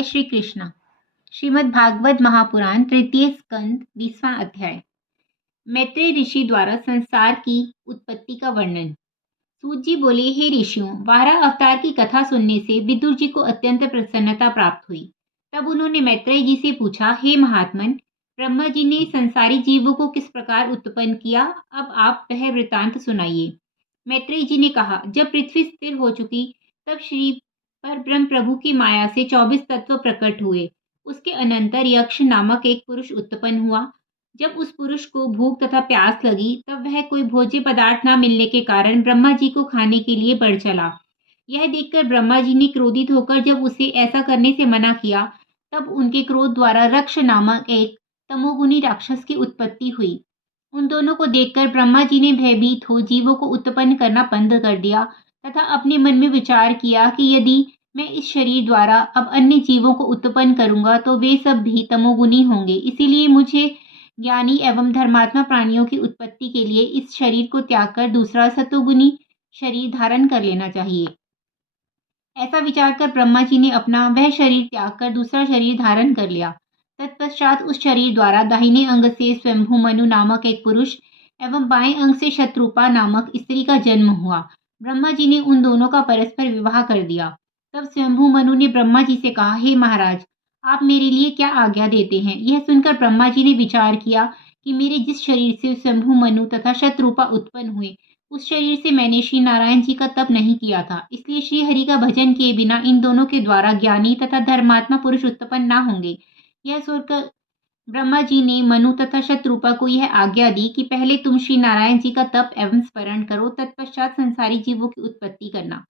जय श्री कृष्ण। श्रीमद् भागवत महापुराण तृतीय स्कंद 20वां अध्याय। मैत्रेय ऋषि द्वारा संसार की उत्पत्ति का वर्णन। सूत जी बोले, हे ऋषियों, 12 अवतार की कथा सुनने से विदुर जी को अत्यंत प्रसन्नता प्राप्त हुई। तब उन्होंने मैत्रेय जी से पूछा, हे महात्मन, ब्रह्मा जी ने संसारी जीवों को किस प्रकार उत्पन्न किया? अब आप वह वृतांत सुनाइए। मैत्रेय जी ने कहा, जब पृथ्वी स्थिर हो चुकी तब श्री पर ब्रह्म प्रभु की माया से 24 तत्व प्रकट हुए। उसके अनंतर यक्ष नामक एक पुरुष उत्पन्न हुआ। जब उस पुरुष को भूख तथा प्यास लगी तब वह कोई भोज्य पदार्थ न मिलने के कारण ब्रह्मा जी को खाने के लिए बढ़ चला। यह देखकर ब्रह्मा जी ने क्रोधित होकर जब उसे ऐसा करने से मना किया तब उनके क्रोध द्वारा रक्ष नामक एक तमोगुनी राक्षस की उत्पत्ति हुई। उन दोनों को देखकर ब्रह्मा जी ने भयभीत हो जीवों को उत्पन्न करना बंद कर दिया तथा अपने मन में विचार किया कि यदि मैं इस शरीर द्वारा अब अन्य जीवों को उत्पन्न करूंगा तो वे सब भी तमोगुनी होंगे। इसीलिए मुझे ज्ञानी एवं धर्मात्मा प्राणियों की उत्पत्ति के लिए इस शरीर को त्याग कर दूसरा सतोगुनी शरीर धारण कर लेना चाहिए। ऐसा विचार कर ब्रह्मा जी ने अपना वह शरीर त्याग कर दूसरा शरीर धारण कर लिया। तत्पश्चात उस शरीर द्वारा दाहिने अंग से स्वयंभू मनु नामक एक पुरुष एवं बाएं अंग से शत्रुपा नामक स्त्री का जन्म हुआ। ब्रह्मा जी ने उन दोनों का परस्पर विवाह कर दिया। तब स्वयंभू मनु ने ब्रह्मा जी से कहा, हे महाराज, आप मेरे लिए क्या आज्ञा देते हैं? यह सुनकर ब्रह्मा जी ने विचार किया कि मेरे जिस शरीर से स्वयंभू मनु तथा शत्रुपा उत्पन्न हुए उस शरीर से मैंने श्री नारायण जी का तप नहीं किया था, इसलिए श्री हरि का भजन किए बिना इन दोनों के द्वारा ज्ञानी तथा धर्मात्मा पुरुष उत्पन्न ना होंगे। यह सोचकर ब्रह्मा जी ने मनु तथा शत्रुपा को यह आज्ञा दी कि पहले तुम श्री नारायण जी का तप एवं स्मरण करो, तत्पश्चात संसारी जीवों की उत्पत्ति करना।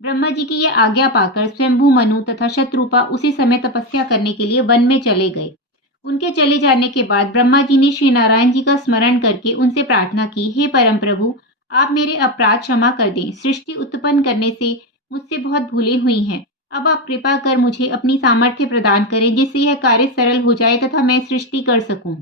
ब्रह्मा जी की यह आज्ञा पाकर स्वयंभू मनु तथा शत्रुपा उसी समय तपस्या करने के लिए वन में चले गए। उनके चले जाने के बाद ब्रह्मा जी ने श्री नारायण जी का स्मरण करके उनसे प्रार्थना की, हे परम प्रभु, आप मेरे अपराध क्षमा कर दें। सृष्टि उत्पन्न करने से मुझसे बहुत भूलें हुई हैं। अब आप कृपा कर मुझे अपनी सामर्थ्य प्रदान करें जिससे यह कार्य सरल हो जाए तथा मैं सृष्टि कर सकूं।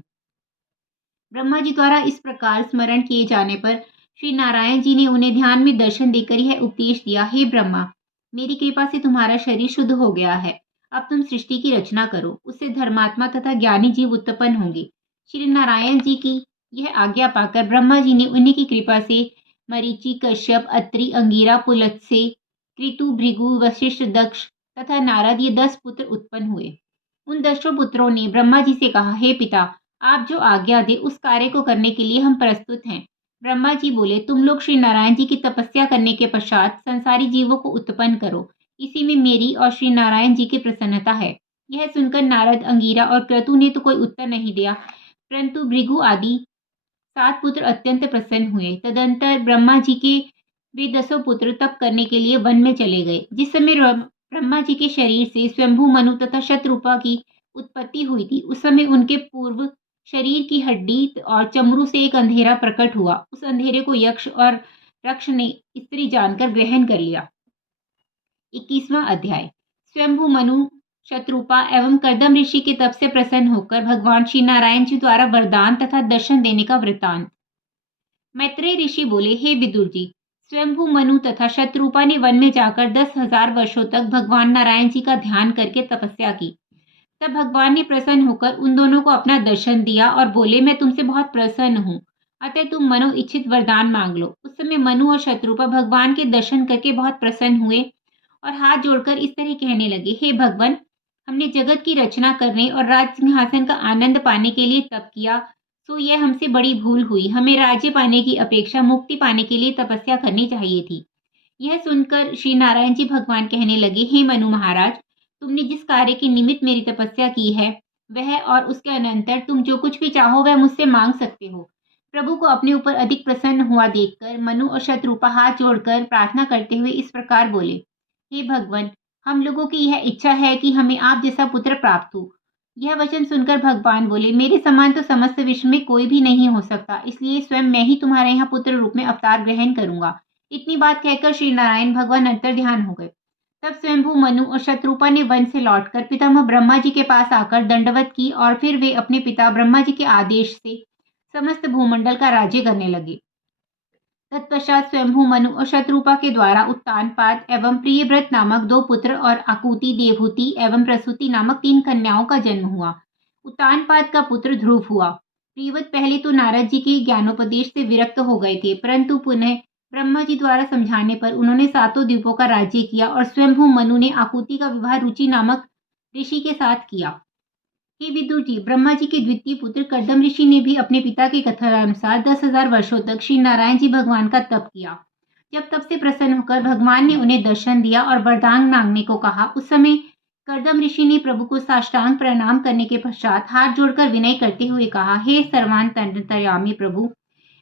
ब्रह्मा जी द्वारा इस प्रकार स्मरण किए जाने पर श्री नारायण जी ने उन्हें ध्यान में दर्शन देकर यह उपदेश दिया, हे ब्रह्मा, मेरी कृपा से तुम्हारा शरीर शुद्ध हो गया है। अब तुम सृष्टि की रचना करो, उससे धर्मात्मा तथा ज्ञानी जीव उत्पन्न होंगे। श्री नारायण जी की यह आज्ञा पाकर ब्रह्मा जी ने उन्हीं की कृपा से मरीचि, कश्यप, अत्रि, अंगिरा, पुलत्स्य, कृतु, भृगु, वशिष्ठ, दक्ष तथा नारद ये 10 पुत्र उत्पन्न हुए। उन 10 पुत्रों ने ब्रह्मा जी से कहा, हे पिता, आप जो आज्ञा दे उस कार्य को करने के लिए हम प्रस्तुत हैं। ब्रह्मा जी बोले, तुम लोग श्री नारायण जी की तपस्या करने के पश्चात संसारी जीवों को उत्पन्न करो, इसी में मेरी और श्री नारायण जी की प्रसन्नता है। यह सुनकर नारद, अंगिरा और क्रतु ने तो कोई उत्तर नहीं दिया, परंतु भृगु आदि 7 पुत्र अत्यंत प्रसन्न हुए। तदंतर ब्रह्मा जी के वे 10 पुत्र तप करने के लिए वन में चले गए। जिस समय ब्रह्मा जी के शरीर से स्वयंभू मनु तथा शत्रुपा की उत्पत्ति हुई थी उस समय उनके पूर्व शरीर की हड्डी और चमरू से एक अंधेरा प्रकट हुआ। उस अंधेरे को यक्ष और रक्ष ने स्त्री जानकर ग्रहण कर लिया। 21वां अध्याय। स्वयंभू मनु, शत्रुपा एवं कर्दम ऋषि के तप से प्रसन्न होकर भगवान श्री नारायण जी द्वारा वरदान तथा दर्शन देने का वृत्तांत। मैत्रेय ऋषि बोले, हे विदुर जी, स्वयंभू मनु तथा शत्रुपा ने वन में जाकर 10,000 वर्षों तक भगवान नारायण जी का ध्यान करके तपस्या की। तब भगवान ने प्रसन्न होकर उन दोनों को अपना दर्शन दिया और बोले, मैं तुमसे बहुत प्रसन्न हूँ, अतः तुम मनो इच्छित वरदान मांग लो। उस समय मनु और शत्रुपा भगवान के दर्शन करके बहुत प्रसन्न हुए और हाथ जोड़कर इस तरह कहने लगे, हे भगवान, हमने जगत की रचना करने और राज सिंहासन का आनंद पाने के लिए तप किया, तो यह हमसे बड़ी भूल हुई। हमें राज्य पाने की अपेक्षा मुक्ति पाने के लिए तपस्या करनी चाहिए थी। यह सुनकर श्री नारायण जी भगवान कहने लगे, हे मनु महाराज, तुमने जिस कार्य के निमित्त मेरी तपस्या की है वह और उसके अनंतर तुम जो कुछ भी चाहो वह मुझसे मांग सकते हो। प्रभु को अपने ऊपर अधिक प्रसन्न हुआ देखकर मनु और शत्रुपा हाथ जोड़कर प्रार्थना करते हुए इस प्रकार बोले, हे भगवान, हम लोगों की यह इच्छा है कि हमें आप जैसा पुत्र प्राप्त हो। यह वचन सुनकर भगवान बोले, मेरे समान तो समस्त विश्व में कोई भी नहीं हो सकता, इसलिए स्वयं मैं ही तुम्हारे यहाँ पुत्र रूप में अवतार ग्रहण करूंगा। इतनी बात कहकर श्री नारायण भगवान अंतर ध्यान हो गए। तब स्वयंभू मनु और शत्रुपा ने वन से लौटकर पितामह ब्रह्मा जी के पास आकर दंडवत की और फिर वे अपने पिता ब्रह्मा जी के आदेश से समस्त भूमंडल का राज्य करने लगे। तत्पश्चात स्वयंभू मनु और शत्रुपा के द्वारा उत्तानपाद एवं प्रियव्रत नामक 2 पुत्र और आकुति, देवहूति एवं प्रसूति नामक 3 कन्याओं का जन्म हुआ। उत्तानपाद का पुत्र ध्रुव हुआ। प्रियव्रत पहले तो नारद जी के ज्ञानोपदेश से विरक्त हो गए थे, परंतु पुनः ब्रह्मा जी द्वारा समझाने पर उन्होंने 7 द्वीपों का राज्य किया और स्वयंभू मनु ने आकुति का विवाह रुचि नामक ऋषि के साथ किया। हे विदुर जी, ब्रह्मा जी के द्वितीय पुत्र कर्दम ऋषि ने भी अपने पिता की कथनानुसार 10,000 वर्षों तक श्री नारायण जी भगवान का तप किया। जब तप से प्रसन्न होकर भगवान ने उन्हें दर्शन दिया और वरदान मांगने को कहा, उस समय कर्दम ऋषि ने प्रभु को साष्टांग प्रणाम करने के पश्चात हाथ जोड़कर विनय करते हुए कहा, हे सर्वांतर्यामी प्रभु,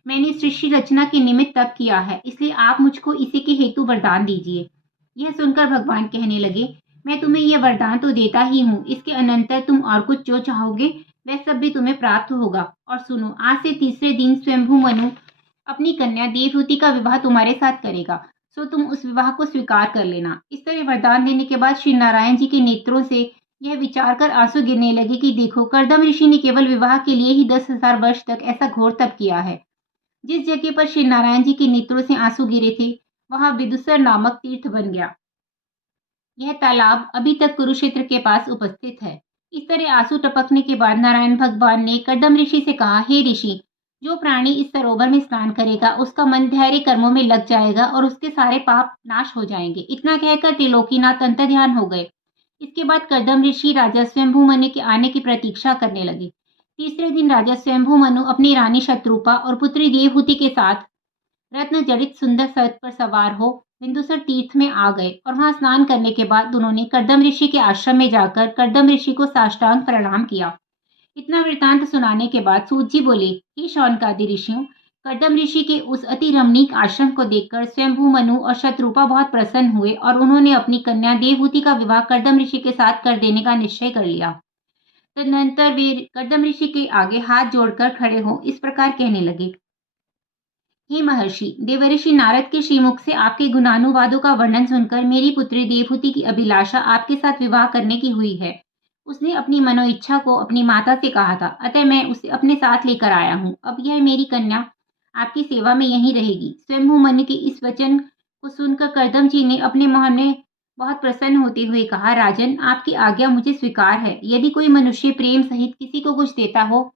मैंने सृष्टि रचना के निमित्त तप किया है, इसलिए आप मुझको इसी के हेतु वरदान दीजिए। यह सुनकर भगवान कहने लगे, मैं तुम्हें यह वरदान तो देता ही हूँ, इसके अनंतर तुम और कुछ जो चाहोगे वह सब भी तुम्हें प्राप्त होगा। और सुनो, आज से तीसरे दिन स्वयंभू मनु अपनी कन्या देवहूति का विवाह तुम्हारे साथ करेगा, सो तुम उस विवाह को स्वीकार कर लेना। इस तरह वरदान देने के बाद श्री नारायण जी के नेत्रों से यह विचार कर आंसू गिरने लगे कि देखो, कर्दम ऋषि ने केवल विवाह के लिए ही 10,000 वर्ष तक ऐसा घोर तप किया है। जिस जगह पर श्री नारायण जी के नेत्रों से आंसू गिरे थे, वहां विदुसर नामक तीर्थ बन गया। यह तालाब अभी तक कुरुक्षेत्र के पास उपस्थित है। इस तरह आंसू टपकने के बाद नारायण भगवान ने कर्दम ऋषि से कहा, हे ऋषि, जो प्राणी इस सरोवर में स्नान करेगा उसका मन धैर्य कर्मों में लग जाएगा और उसके सारे पाप नाश हो जाएंगे। इतना कहकर त्रिलोकीनाथ अंतर्ध्यान हो गए। इसके बाद कर्दम ऋषि राजा स्वयंभू मनु के आने की प्रतीक्षा करने लगे। तीसरे दिन राजा स्वयंभू मनु अपनी रानी शत्रुपा और पुत्री देवहूति के साथ रत्न जड़ित सुंदर सर्प पर सवार हो बिंदुसर तीर्थ में आ गए और वहां स्नान करने के बाद उन्होंने कर्दम ऋषि के आश्रम में जाकर कर्दम ऋषि को साष्टांग प्रणाम किया। इतना वृतांत सुनाने के बाद सूत जी बोले, हे शौनकादि ऋषियों, कर्दम ऋषि के उस अति रमणीक आश्रम को देखकर स्वयंभू मनु और शत्रुपा बहुत प्रसन्न हुए और उन्होंने अपनी कन्या देवहूति का विवाह कर्दम ऋषि के साथ कर देने का निश्चय कर लिया। तदनंतर वे कर्दम ऋषि के आगे हाथ जोड़कर खड़े हो इस प्रकार कहने लगे, हे महर्षि, देवर्षि नारद के श्रीमुख से आपके गुणानुवादों का वर्णन सुनकर मेरी पुत्री देवहूति की अभिलाषा आपके साथ विवाह करने की हुई है। उसने अपनी मनोइच्छा को अपनी माता से कहा था, अतः मैं उसे अपने साथ लेकर आया हूँ। अब यह मेरी कन्या आपकी सेवा में यहीं रहेगी। स्वयंभू मनु के इस वचन को सुनकर कर्दम जी ने अपने मन में बहुत प्रसन्न होते हुए कहा, राजन, आपकी आज्ञा मुझे स्वीकार है। यदि कोई मनुष्य प्रेम सहित किसी को कुछ देता हो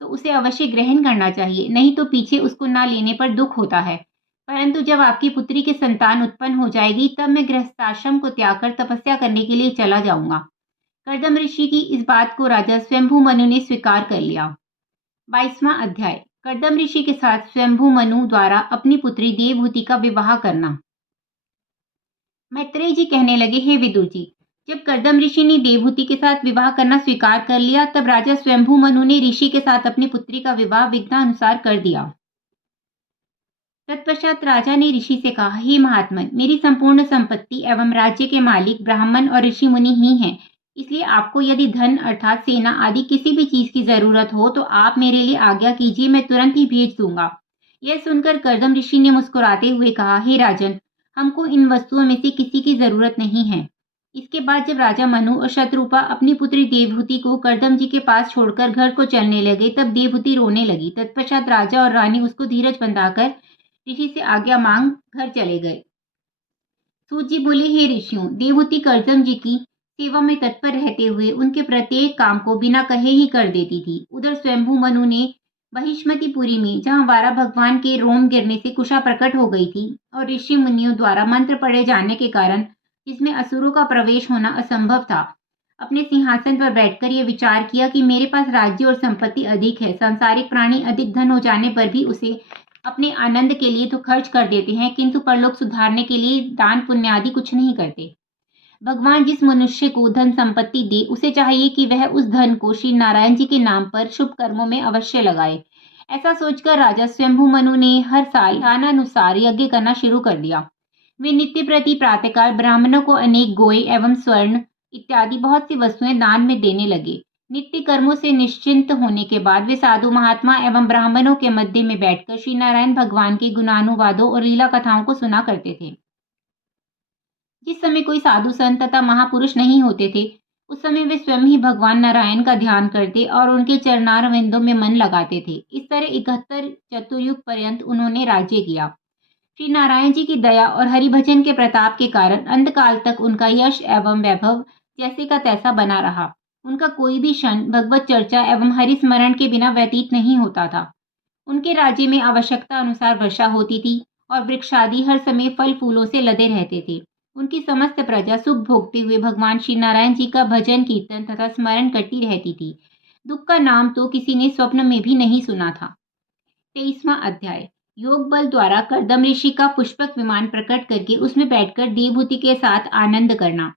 तो उसे अवश्य ग्रहण करना चाहिए, नहीं तो पीछे उसको ना लेने पर दुख होता है। परंतु जब आपकी पुत्री की संतान उत्पन्न हो जाएगी तब मैं गृहस्थाश्रम को त्याग कर तपस्या करने के लिए चला जाऊंगा। कर्दम ऋषि की इस बात को राजा स्वयंभू मनु ने स्वीकार कर लिया। 22वां अध्याय, कर्दम ऋषि के साथ स्वयंभू मनु द्वारा अपनी पुत्री देवहूति का विवाह करना। मैत्रेय जी कहने लगे, हे विदुर जी, जब कर्दम ऋषि ने देवहूति के साथ विवाह करना स्वीकार कर लिया तब राजा स्वयंभू मनु ने ऋषि के साथ अपनी पुत्री का विवाह विधानुसार कर दिया। तत्पश्चात राजा ने ऋषि से कहा, हे महात्मन, मेरी संपूर्ण संपत्ति एवं राज्य के मालिक ब्राह्मण और ऋषि मुनि ही हैं, इसलिए आपको यदि धन अर्थात सेना आदि किसी भी चीज की जरूरत हो तो आप मेरे लिए आज्ञा कीजिए, मैं तुरंत ही भेज दूंगा। यह सुनकर कर्दम ऋषि ने मुस्कुराते हुए कहा, हे राजन, हमको इन वस्तुओं में से किसी की जरूरत नहीं है। इसके बाद जब राजा मनु और शत्रुपा अपनी पुत्री देवहूति को कर्दम जी के पास छोड़कर घर को चलने लगे तब देवहूति रोने लगी। तत्पश्चात राजा और रानी उसको धीरज बंधाकर ऋषि से आज्ञा मांग घर चले गए। सूत जी बोले, हे ऋषियों, देवहूति कर्दम जी की सेवा में तत्पर रहते हुए उनके प्रत्येक काम को बिना कहे ही कर देती थी। उधर स्वयंभू मनु ने महिष्मतिपुरी में, जहां वारा भगवान के रोम गिरने से कुशा प्रकट हो गई थी और ऋषि मुनियों द्वारा मंत्र पढ़े जाने के कारण जिसमें असुरों का प्रवेश होना असंभव था, अपने सिंहासन पर बैठकर यह विचार किया कि मेरे पास राज्य और संपत्ति अधिक है, सांसारिक प्राणी अधिक धन हो जाने पर भी उसे अपने आनंद के लिए तो खर्च कर देते हैं, किंतु परलोक सुधारने के लिए दान पुण्य आदि कुछ नहीं करते। भगवान जिस मनुष्य को धन संपत्ति दे उसे चाहिए कि वह उस धन को श्री नारायण जी के नाम पर शुभ कर्मों में अवश्य लगाए। ऐसा सोचकर राजा स्वयंभू मनु ने हर साल विधानानुसार यज्ञ करना शुरू कर दिया। वे नित्य प्रति प्रातःकाल ब्राह्मणों को अनेक गोए एवं स्वर्ण इत्यादि बहुत सी वस्तुएं दान में देने लगे। नित्य कर्मों से निश्चिंत होने के बाद वे साधु महात्मा एवं ब्राह्मणों के मध्य में बैठकर श्री नारायण भगवान के गुणानुवादों और लीला कथाओं को सुना करते थे। जिस समय कोई साधु संत तथा महापुरुष नहीं होते थे उस समय वे स्वयं ही भगवान नारायण का ध्यान करते और उनके चरणारविंदों में मन लगाते थे। इस तरह 71 चतुर्युग पर्यंत उन्होंने राज्य किया। श्री नारायण जी की दया और हरिभजन के प्रताप के कारण अंतकाल तक उनका यश एवं वैभव जैसे का तैसा बना रहा। उनका कोई भी क्षण भगवत चर्चा एवं हरिस्मरण के बिना व्यतीत नहीं होता था। उनके राज्य में आवश्यकता अनुसार वर्षा होती थी और वृक्षादि हर समय फल फूलों से लदे रहते थे। उनकी समस्त प्रजा सुख भोगते हुए भगवान श्री नारायण जी का भजन कीर्तन तथा स्मरण करती रहती थी। दुख का नाम तो किसी ने स्वप्न में भी नहीं सुना था। 23वां अध्याय। योग बल द्वारा कर्दम ऋषि का पुष्पक विमान प्रकट करके उसमें बैठकर देवहूति के साथ आनंद करना।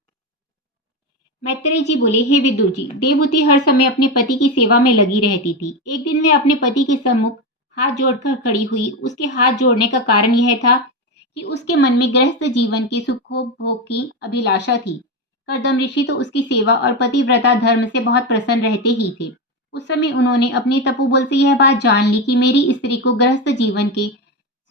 मैत्रेय जी बोले, हे विदुर जी, देवहूति हर समय अपने पति की सेवा में लगी रहती थी। एक दिन मैं अपने पति के सम्मुख हाथ जोड़कर खड़ी हुई। उसके हाथ जोड़ने का कारण यह था कि उसके मन में गृहस्थ जीवन के सुखोपभोग की अभिलाषा थी। कर्दम ऋषि तो उसकी सेवा और पतिव्रता धर्म से बहुत प्रसन्न रहते ही थे। उस समय उन्होंने अपने तपोबल से यह बात जान ली कि मेरी स्त्री को गृहस्थ जीवन के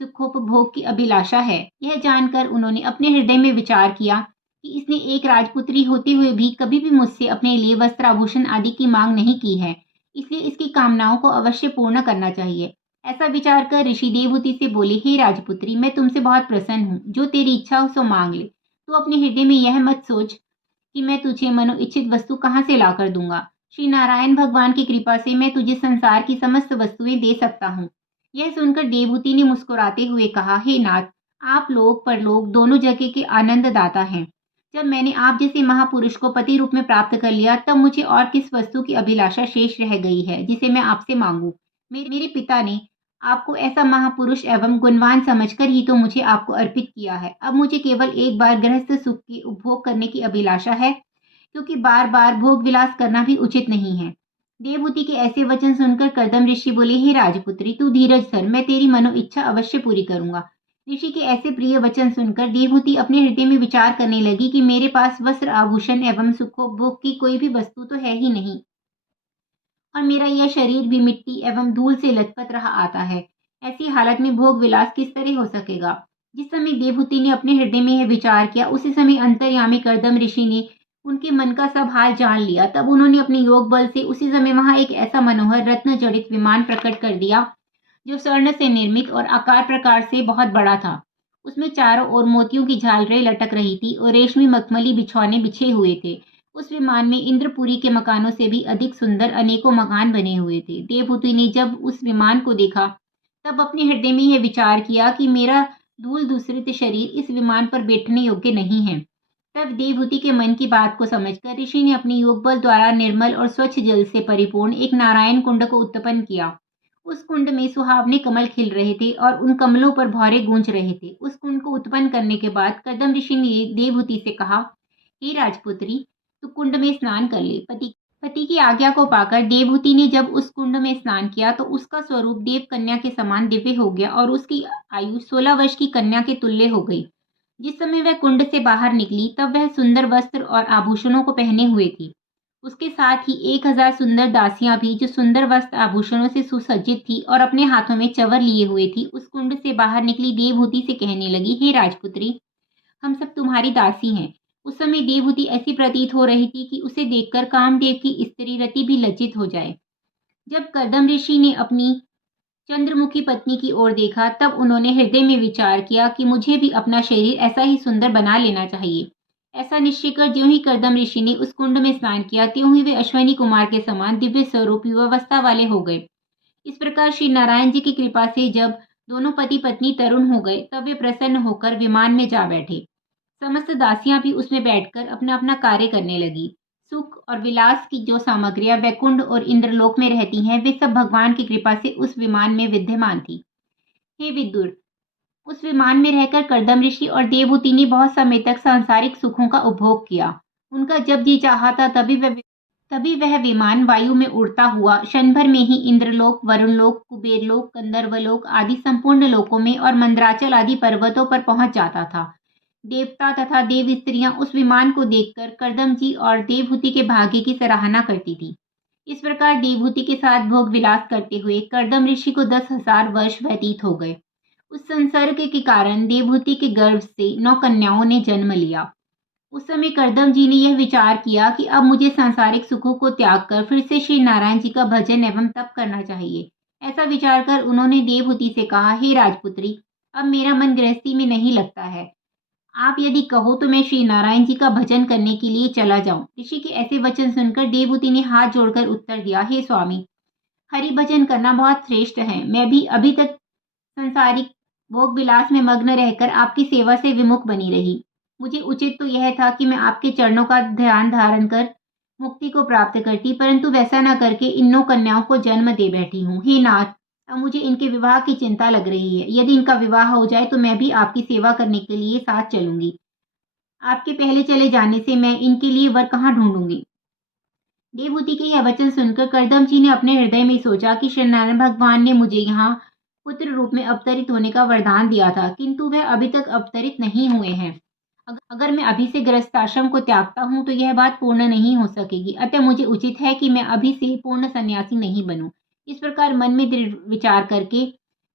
सुखोपभोग की अभिलाषा है। यह जानकर उन्होंने अपने हृदय में विचार किया कि इसने एक राजपुत्री होते हुए भी कभी भी मुझसे अपने लिए वस्त्राभूषण आदि की मांग नहीं की है, इसलिए इसकी कामनाओं को अवश्य पूर्ण करना चाहिए। ऐसा विचार कर ऋषि देवहूति से बोले, हे राजपुत्री, मैं तुमसे बहुत प्रसन्न हूँ। जो तेरी इच्छा हो सो मांग ले। तू अपने हृदय में यह मत सोच कि मैं तुझे मनोइच्छित वस्तु कहाँ से लाकर दूंगा। श्री नारायण भगवान की कृपा से मैं तुझे संसार की समस्त वस्तुएं दे सकता हूँ। यह सुनकर देवहूति ने मुस्कुराते हुए कहा, हे नाथ, आप लोक परलोक दोनों जगह के आनंददाता हैं। जब मैंने आप जैसे महापुरुष को पति रूप में प्राप्त कर लिया, तब मुझे और किस वस्तु की अभिलाषा शेष रह गई है जिसे मैं आपसे मांगू। मेरे पिता ने आपको ऐसा महापुरुष एवं गुणवान समझकर ही तो मुझे आपको अर्पित किया है। अब मुझे केवल एक बार गृहस्थ सुख के उपभोग करने की अभिलाषा है, क्योंकि बार बार भोग विलास करना भी उचित नहीं है। देवहूति के ऐसे वचन सुनकर कर्दम ऋषि बोले, हे राजपुत्री, तू धीरज धर, मैं तेरी मनो इच्छा अवश्य पूरी करूंगा। ऋषि के ऐसे प्रिय वचन सुनकर देवहूति अपने हृदय में विचार करने लगी कि मेरे पास वस्त्र आभूषण एवं सुखोपभोग की कोई भी वस्तु तो है ही नहीं, और मेरा यह शरीर भी मिट्टी एवं धूल से लथपथ रहा आता है। ऐसी हालत में भोग विलास किस तरह हो सकेगा। जिस समय देवहूति ने अपने हृदय में यह विचार किया, उसी समय अंतर्यामी कर्दम ऋषि ने उनके मन का सब हाल जान लिया। तब उन्होंने अपने योग बल से उसी समय वहां एक ऐसा मनोहर रत्न जड़ित विमान प्रकट कर दिया जो स्वर्ण से निर्मित और आकार प्रकार से बहुत बड़ा था। उसमें चारों ओर मोतियों की झालरें लटक रही थी और रेशमी मखमली बिछौने बिछे हुए थे। उस विमान में इंद्रपुरी के मकानों से भी अधिक सुंदर अनेकों मकान बने हुए थे। देवहूति ने जब उस विमान को देखा, तब अपने हृदय में यह विचार किया कि मेरा धूल दूसरित शरीर इस विमान पर बैठने योग्य नहीं है। तब देवहूति के मन की बात को समझकर ऋषि ने अपने योग बल द्वारा निर्मल और स्वच्छ जल से परिपूर्ण एक नारायण कुंड को उत्पन्न किया। उस कुंड में सुहावने कमल खिल रहे थे और उन कमलों पर भौरे गूंज रहे थे। उस कुंड को उत्पन्न करने के बाद कर्दम ऋषि ने देवहूति से कहा, हे राजपुत्री, तू कुंड में स्नान कर ले। पति की आज्ञा को पाकर देवहूति ने जब उस कुंड में स्नान किया तो उसका स्वरूप देव कन्या के समान दिव्य हो गया और उसकी आयु 16 वर्ष की कन्या के तुल्य हो गई। जिस समय वह कुंड से बाहर निकली, तब वह सुंदर वस्त्र और आभूषणों को पहने हुए थी। उसके साथ ही 1000 सुंदर दासियां भी, जो सुंदर वस्त्र आभूषणों से सुसज्जित थी और अपने हाथों में चवर लिए हुए थी, उस कुंड से बाहर निकली देवहूति से कहने लगी, हे राजपुत्री, हम सब तुम्हारी दासी हैं। उस समय देवहूति ऐसी प्रतीत हो रही थी कि उसे देखकर कामदेव की स्त्री रति भी लज्जित हो जाए। जब कर्दम ऋषि ने अपनी चंद्रमुखी पत्नी की ओर देखा, तब उन्होंने हृदय में विचार किया कि मुझे भी अपना शरीर ऐसा ही सुंदर बना लेना चाहिए। ऐसा निश्चय कर ज्यों ही कर्दम ऋषि ने उस कुंड में स्नान किया, त्यों ही वे अश्विनी कुमार के समान दिव्य स्वरूप युवावस्था वाले हो गए। इस प्रकार श्री नारायण जी की कृपा से जब दोनों पति पत्नी तरुण हो गए, तब वे प्रसन्न होकर विमान में जा बैठे। समस्त दासियां भी उसमें बैठकर अपना अपना कार्य करने लगी। सुख और विलास की जो सामग्रियां वैकुंठ और इंद्रलोक में रहती हैं, वे सब भगवान की कृपा से उस विमान में विद्यमान थी। हे विदुर, उस विमान में रहकर कर्दम ऋषि और देवहूति ने बहुत समय तक सांसारिक सुखों का उपभोग किया। उनका जब जी चाहा था तभी वह विमान वायु में उड़ता हुआ क्षण भर में ही इंद्रलोक, वरुणलोक, कुबेरलोक, गंधर्वलोक आदि संपूर्ण लोकों में और मंद्राचल आदि पर्वतों पर पहुंच जाता था। देवता तथा देव स्त्रियां उस विमान को देखकर कर्दम जी और देवहूति के भाग्य की सराहना करती थी। इस प्रकार देवहूति के साथ भोग विलास करते हुए कर्दम ऋषि को 10,000 वर्ष व्यतीत हो गए। उस संसर्ग के कारण देवहूति के गर्भ से 9 कन्याओं ने जन्म लिया। उस समय कर्दम जी ने यह विचार किया कि अब मुझे सांसारिक सुखों को त्याग कर फिर से श्री नारायण जी का भजन एवं तप करना चाहिए। ऐसा विचार कर उन्होंने देवहूति से कहा, हे राजपुत्री, अब मेरा मन गृहस्थी में नहीं लगता है। आप यदि कहो तो मैं श्री नारायण जी का भजन करने के लिए चला जाऊं। ऋषि के ऐसे वचन सुनकर देवहूति ने हाथ जोड़कर उत्तर दिया, हे स्वामी, हरि भजन करना बहुत श्रेष्ठ है। मैं भी अभी तक संसारिक भोग विलास में मग्न रहकर आपकी सेवा से विमुख बनी रही। मुझे उचित तो यह था कि मैं आपके चरणों का ध्यान धारण कर मुक्ति को प्राप्त करती, परंतु वैसा न करके इन 9 कन्याओं को जन्म दे बैठी हूँ। हे नाथ, अब मुझे इनके विवाह की चिंता लग रही है। यदि इनका विवाह हो जाए तो मैं भी आपकी सेवा करने के लिए साथ चलूंगी। आपके पहले चले जाने से मैं इनके लिए वर कहाँ ढूंढूंगी। देवहूति के यह वचन सुनकर करदम जी ने अपने हृदय में सोचा कि श्री नारायण भगवान ने मुझे यहाँ पुत्र रूप में अवतरित होने का वरदान दिया था, किंतु वह अभी तक अवतरित नहीं हुए हैं। अगर मैं अभी से गृहस्थाश्रम को त्यागता हूँ तो यह बात पूर्ण नहीं हो सकेगी, अतः मुझे उचित है कि मैं अभी से पूर्ण सन्यासी नहीं बनूं। इस प्रकार मन में दृढ़ विचार करके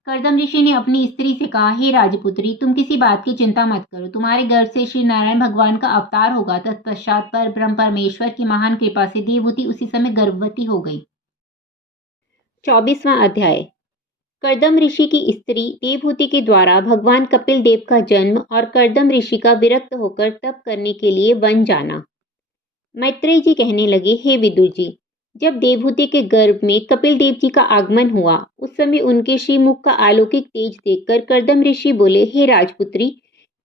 करदम ऋषि ने अपनी स्त्री से कहा, हे राजपुत्री, तुम किसी बात की चिंता मत करो। तुम्हारे गर्भ से श्री नारायण भगवान का अवतार होगा। तत्पश्चात पर ब्रह्म परमेश्वर की महान कृपा से देवहूति उसी समय गर्भवती हो गई। 24वां अध्याय। करदम ऋषि की स्त्री देवहूति के द्वारा भगवान कपिल देव का जन्म और करदम ऋषि का विरक्त होकर तप करने के लिए वन जाना। मैत्रेय जी कहने लगे, हे विदुर जी, जब देवहूति के गर्भ में कपिल देव जी का आगमन हुआ, उस समय उनके श्रीमुख का अलौकिक तेज देखकर करदम ऋषि बोले, हे राजपुत्री,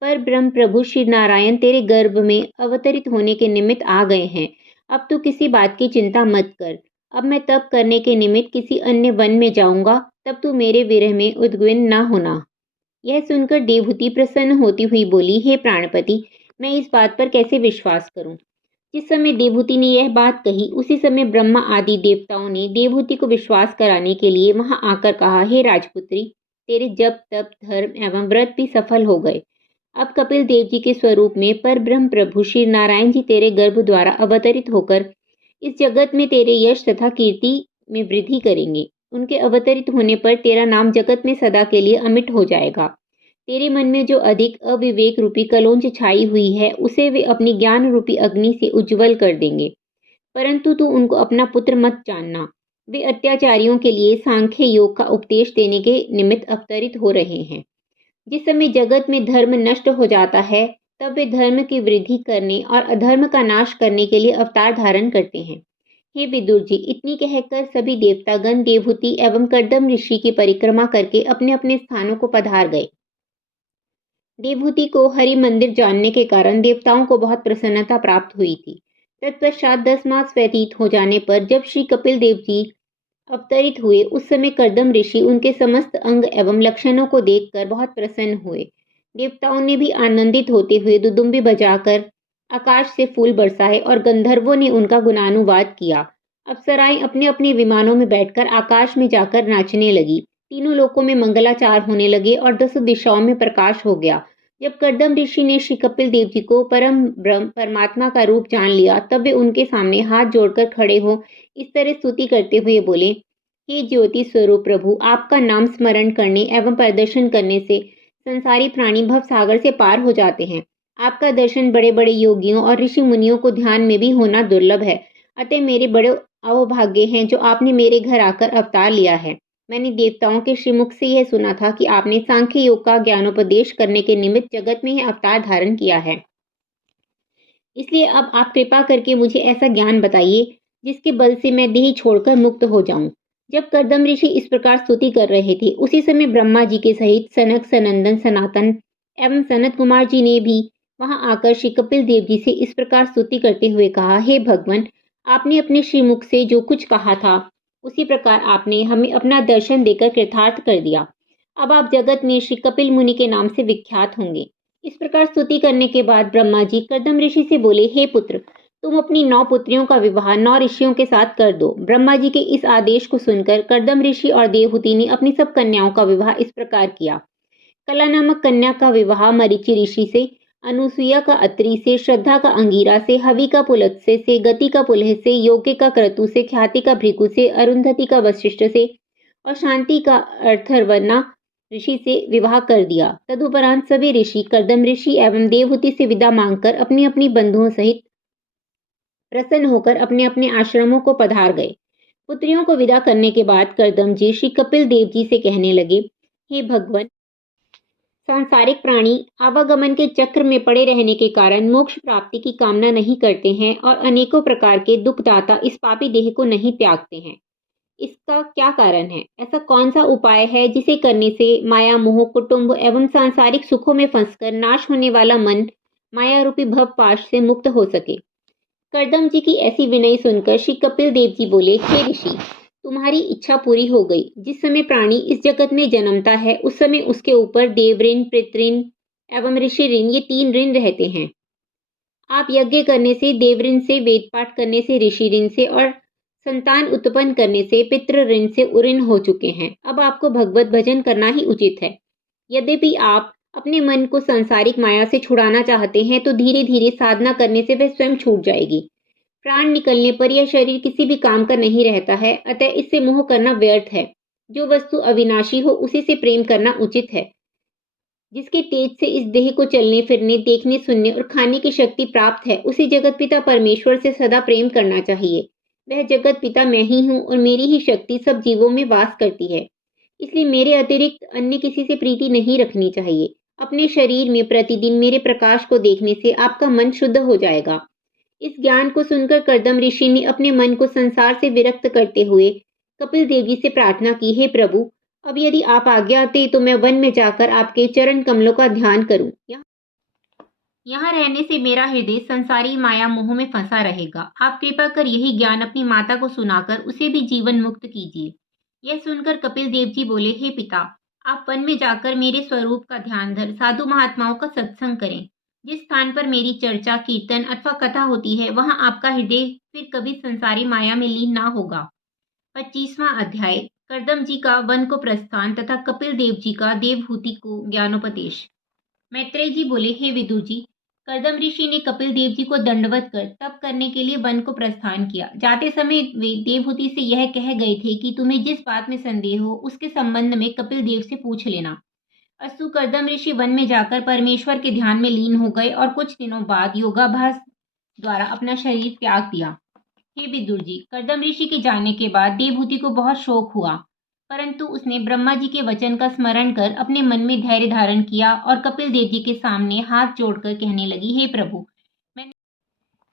पर ब्रह्म प्रभु श्री नारायण तेरे गर्भ में अवतरित होने के निमित्त आ गए हैं। अब तू किसी बात की चिंता मत कर। अब मैं तप करने के निमित्त किसी अन्य वन में जाऊंगा, तब तू मेरे विरह में उद्विग्न न होना। यह सुनकर देवहूति प्रसन्न होती हुई बोली, हे प्राणपति, मैं इस बात पर कैसे विश्वास करूं। जिस समय देवहूति ने यह बात कही, उसी समय ब्रह्मा आदि देवताओं ने देवहूति को विश्वास कराने के लिए वहां आकर कहा, हे राजपुत्री, तेरे जप तप धर्म एवं व्रत भी सफल हो गए। अब कपिल देव जी के स्वरूप में पर ब्रह्म प्रभु श्री नारायण जी तेरे गर्भ द्वारा अवतरित होकर इस जगत में तेरे यश तथा कीर्ति में वृद्धि करेंगे। उनके अवतरित होने पर तेरा नाम जगत में सदा के लिए अमिट हो जाएगा। तेरे मन में जो अधिक अविवेक रूपी कलोंज छाई हुई है, उसे वे अपनी ज्ञान रूपी अग्नि से उज्जवल कर देंगे, परंतु तू उनको अपना पुत्र मत जानना। वे अत्याचारियों के लिए सांख्य योग का उपदेश देने के निमित्त अवतरित हो रहे हैं। जिस समय जगत में धर्म नष्ट हो जाता है, तब वे धर्म की वृद्धि करने और अधर्म का नाश करने के लिए अवतार धारण करते हैं। हे विदुर जी, इतनी कहकर सभी देवतागण देवहूति एवं करदम ऋषि की परिक्रमा करके अपने अपने स्थानों को पधार गए। देवहूति को हरि मंदिर जानने के कारण देवताओं को बहुत प्रसन्नता प्राप्त हुई थी। तत्पश्चात 10 मास व्यतीत हो जाने पर जब श्री कपिल देव जी अवतरित हुए, उस समय करदम ऋषि उनके समस्त अंग एवं लक्षणों को देखकर बहुत प्रसन्न हुए। देवताओं ने भी आनंदित होते हुए दुदुम्बी बजाकर आकाश से फूल बरसाए और गंधर्वों ने उनका गुणानुवाद किया। अप्सराएं अपने अपने विमानों में बैठकर आकाश में जाकर नाचने लगी। तीनों लोकों में मंगलाचार होने लगे और 10 दिशाओं में प्रकाश हो गया। जब करदम ऋषि ने श्री कपिल देव जी को परम ब्रह्म परमात्मा का रूप जान लिया, तब वे उनके सामने हाथ जोड़कर खड़े हो इस तरह स्तुति करते हुए बोले, हे ज्योति स्वरूप प्रभु, आपका नाम स्मरण करने एवं प्रदर्शन करने से संसारी प्राणी भव सागर से पार हो जाते हैं। आपका दर्शन बड़े बड़े योगियों और ऋषि मुनियों को ध्यान में भी होना दुर्लभ है। अतः मेरे बड़े अहोभाग्य हैं जो आपने मेरे घर आकर अवतार लिया है। मैंने देवताओं के श्रीमुख से यह सुना था कि आपने सांख्य योग का ज्ञानोपदेश करने के निमित्त जगत में यह अवतार धारण किया है। इसलिए अब आप कृपा करके मुझे ऐसा ज्ञान बताइए जिसके बल से मैं देह छोड़कर मुक्त हो जाऊं। जब करदम ऋषि इस प्रकार स्तुति कर रहे थे, उसी समय ब्रह्मा जी के सहित सनक, सनंदन, सनातन एवं सनत कुमार जी ने भी वहां आकर श्री कपिल देव जी से इस प्रकार स्तुति करते हुए कहा, हे भगवान, आपने अपने श्रीमुख से जो कुछ कहा था उसी प्रकार आपने हमें अपना दर्शन देकर कृतार्थ कर दिया। अब आप जगत में श्री कपिल मुनि के नाम से विख्यात होंगे। इस प्रकार स्तुति करने के बाद ब्रह्मा जी करदम ऋषि से बोले, हे पुत्र, तुम अपनी 9 पुत्रियों का विवाह 9 ऋषियों के साथ कर दो। ब्रह्मा जी के इस आदेश को सुनकर करदम ऋषि और देवहूति ने अपनी सब कन्याओं का विवाह इस प्रकार किया। कला नामक कन्या का विवाह मरीचि ऋषि से, अनुसुईया का अत्रि से, श्रद्धा का अंगिरा से, हवि का पुलत्स्य से, गति का पुलह से, योग्य का क्रतु से, ख्याति का भृगु से, अरुंधति का वशिष्ठ से और शांति का अर्थर्वना ऋषि से विवाह कर दिया। तदुपरांत सभी ऋषि करदम ऋषि एवं देवहूति से विदा मांगकर अपनी अपनी बंधुओं सहित प्रसन्न होकर अपने अपने आश्रमों को पधार गए। पुत्रियों को विदा करने के बाद करदम जी श्री कपिल देव जी से कहने लगे, हे भगवान, सांसारिक प्राणी आवागमन के चक्र में पड़े रहने के कारण मोक्ष प्राप्ति की कामना नहीं करते हैं और अनेकों प्रकार के दुखदाता इस पापी देह को नहीं त्यागते हैं। इसका क्या कारण है? ऐसा कौन सा उपाय है जिसे करने से माया मोह कुटुंब एवं सांसारिक सुखों में फंसकर नाश होने वाला मन माया रूपी भव पाश से मुक्त हो सके? करदम जी की ऐसी विनय सुनकर श्री कपिल देव जी बोले, हे ऋषि, तुम्हारी इच्छा पूरी हो गई। जिस समय प्राणी इस जगत में जन्मता है उस समय उसके ऊपर देव ऋण, पितृ एवं ऋषि ऋण, ये 3 ऋण रहते हैं। आप यज्ञ करने से, देव ऋण से, वेद पाठ करने से, ऋषि ऋण से और संतान उत्पन्न करने से पितृ ऋण से उऋण हो चुके हैं। अब आपको भगवत भजन करना ही उचित है। यद्यपि आप अपने मन को सांसारिक माया से छुड़ाना चाहते हैं तो धीरे धीरे साधना करने से वह स्वयं छूट जाएगी। प्राण निकलने पर यह शरीर किसी भी काम का नहीं रहता है, अतः इससे मोह करना व्यर्थ है। जो वस्तु अविनाशी हो उसी से प्रेम करना उचित है। जिसके तेज से इस देह को चलने फिरने, देखने, सुनने और खाने की शक्ति प्राप्त है, उसी जगत पिता परमेश्वर से सदा प्रेम करना चाहिए। वह जगत पिता मैं ही हूँ और मेरी ही शक्ति सब जीवों में वास करती है। इसलिए मेरे अतिरिक्त अन्य किसी से प्रीति नहीं रखनी चाहिए। अपने शरीर में प्रतिदिन मेरे प्रकाश को देखने से आपका मन शुद्ध हो जाएगा। इस ज्ञान को सुनकर करदम ऋषि ने अपने मन को संसार से विरक्त करते हुए कपिल देव जी से प्रार्थना की, हे प्रभु, अब यदि आप आज्ञा दें तो मैं वन में जाकर आपके चरण कमलों का ध्यान करूं। यहाँ रहने से मेरा हृदय संसारी माया मोह में फंसा रहेगा। आप कृपा कर यही ज्ञान अपनी माता को सुनाकर उसे भी जीवन मुक्त कीजिए। यह सुनकर कपिल देव जी बोले, हे पिता, आप वन में जाकर मेरे स्वरूप का ध्यान धर साधु महात्माओं का सत्संग करें। जिस स्थान पर मेरी चर्चा, कीर्तन अथवा कथा होती है वहां आपका हृदय फिर कभी संसारी माया में लीन ना होगा। 25वां अध्याय, करदम जी का वन को प्रस्थान तथा कपिल देव जी का देवहूति को ज्ञानोपदेश। मैत्रेय जी बोले, हे विदुर जी, करदम ऋषि ने कपिल देव जी को दंडवत कर तप करने के लिए वन को प्रस्थान किया। जाते समय वे देवहूति से यह कह गए थे कि तुम्हें जिस बात में संदेह हो उसके संबंध में कपिल देव से पूछ लेना। अस्तु, करदम ऋषि वन में जाकर परमेश्वर के ध्यान में लीन हो गए और कुछ दिनों बाद योगाभ्यास द्वारा अपना शरीर त्याग दिया। हे विदुर जी, करदम ऋषि के जाने के बाद देवहूति को बहुत शोक हुआ, परंतु उसने ब्रह्मा जी के वचन का स्मरण कर अपने मन में धैर्य धारण किया और कपिल देव जी के सामने हाथ जोड़कर कहने लगी, हे प्रभु,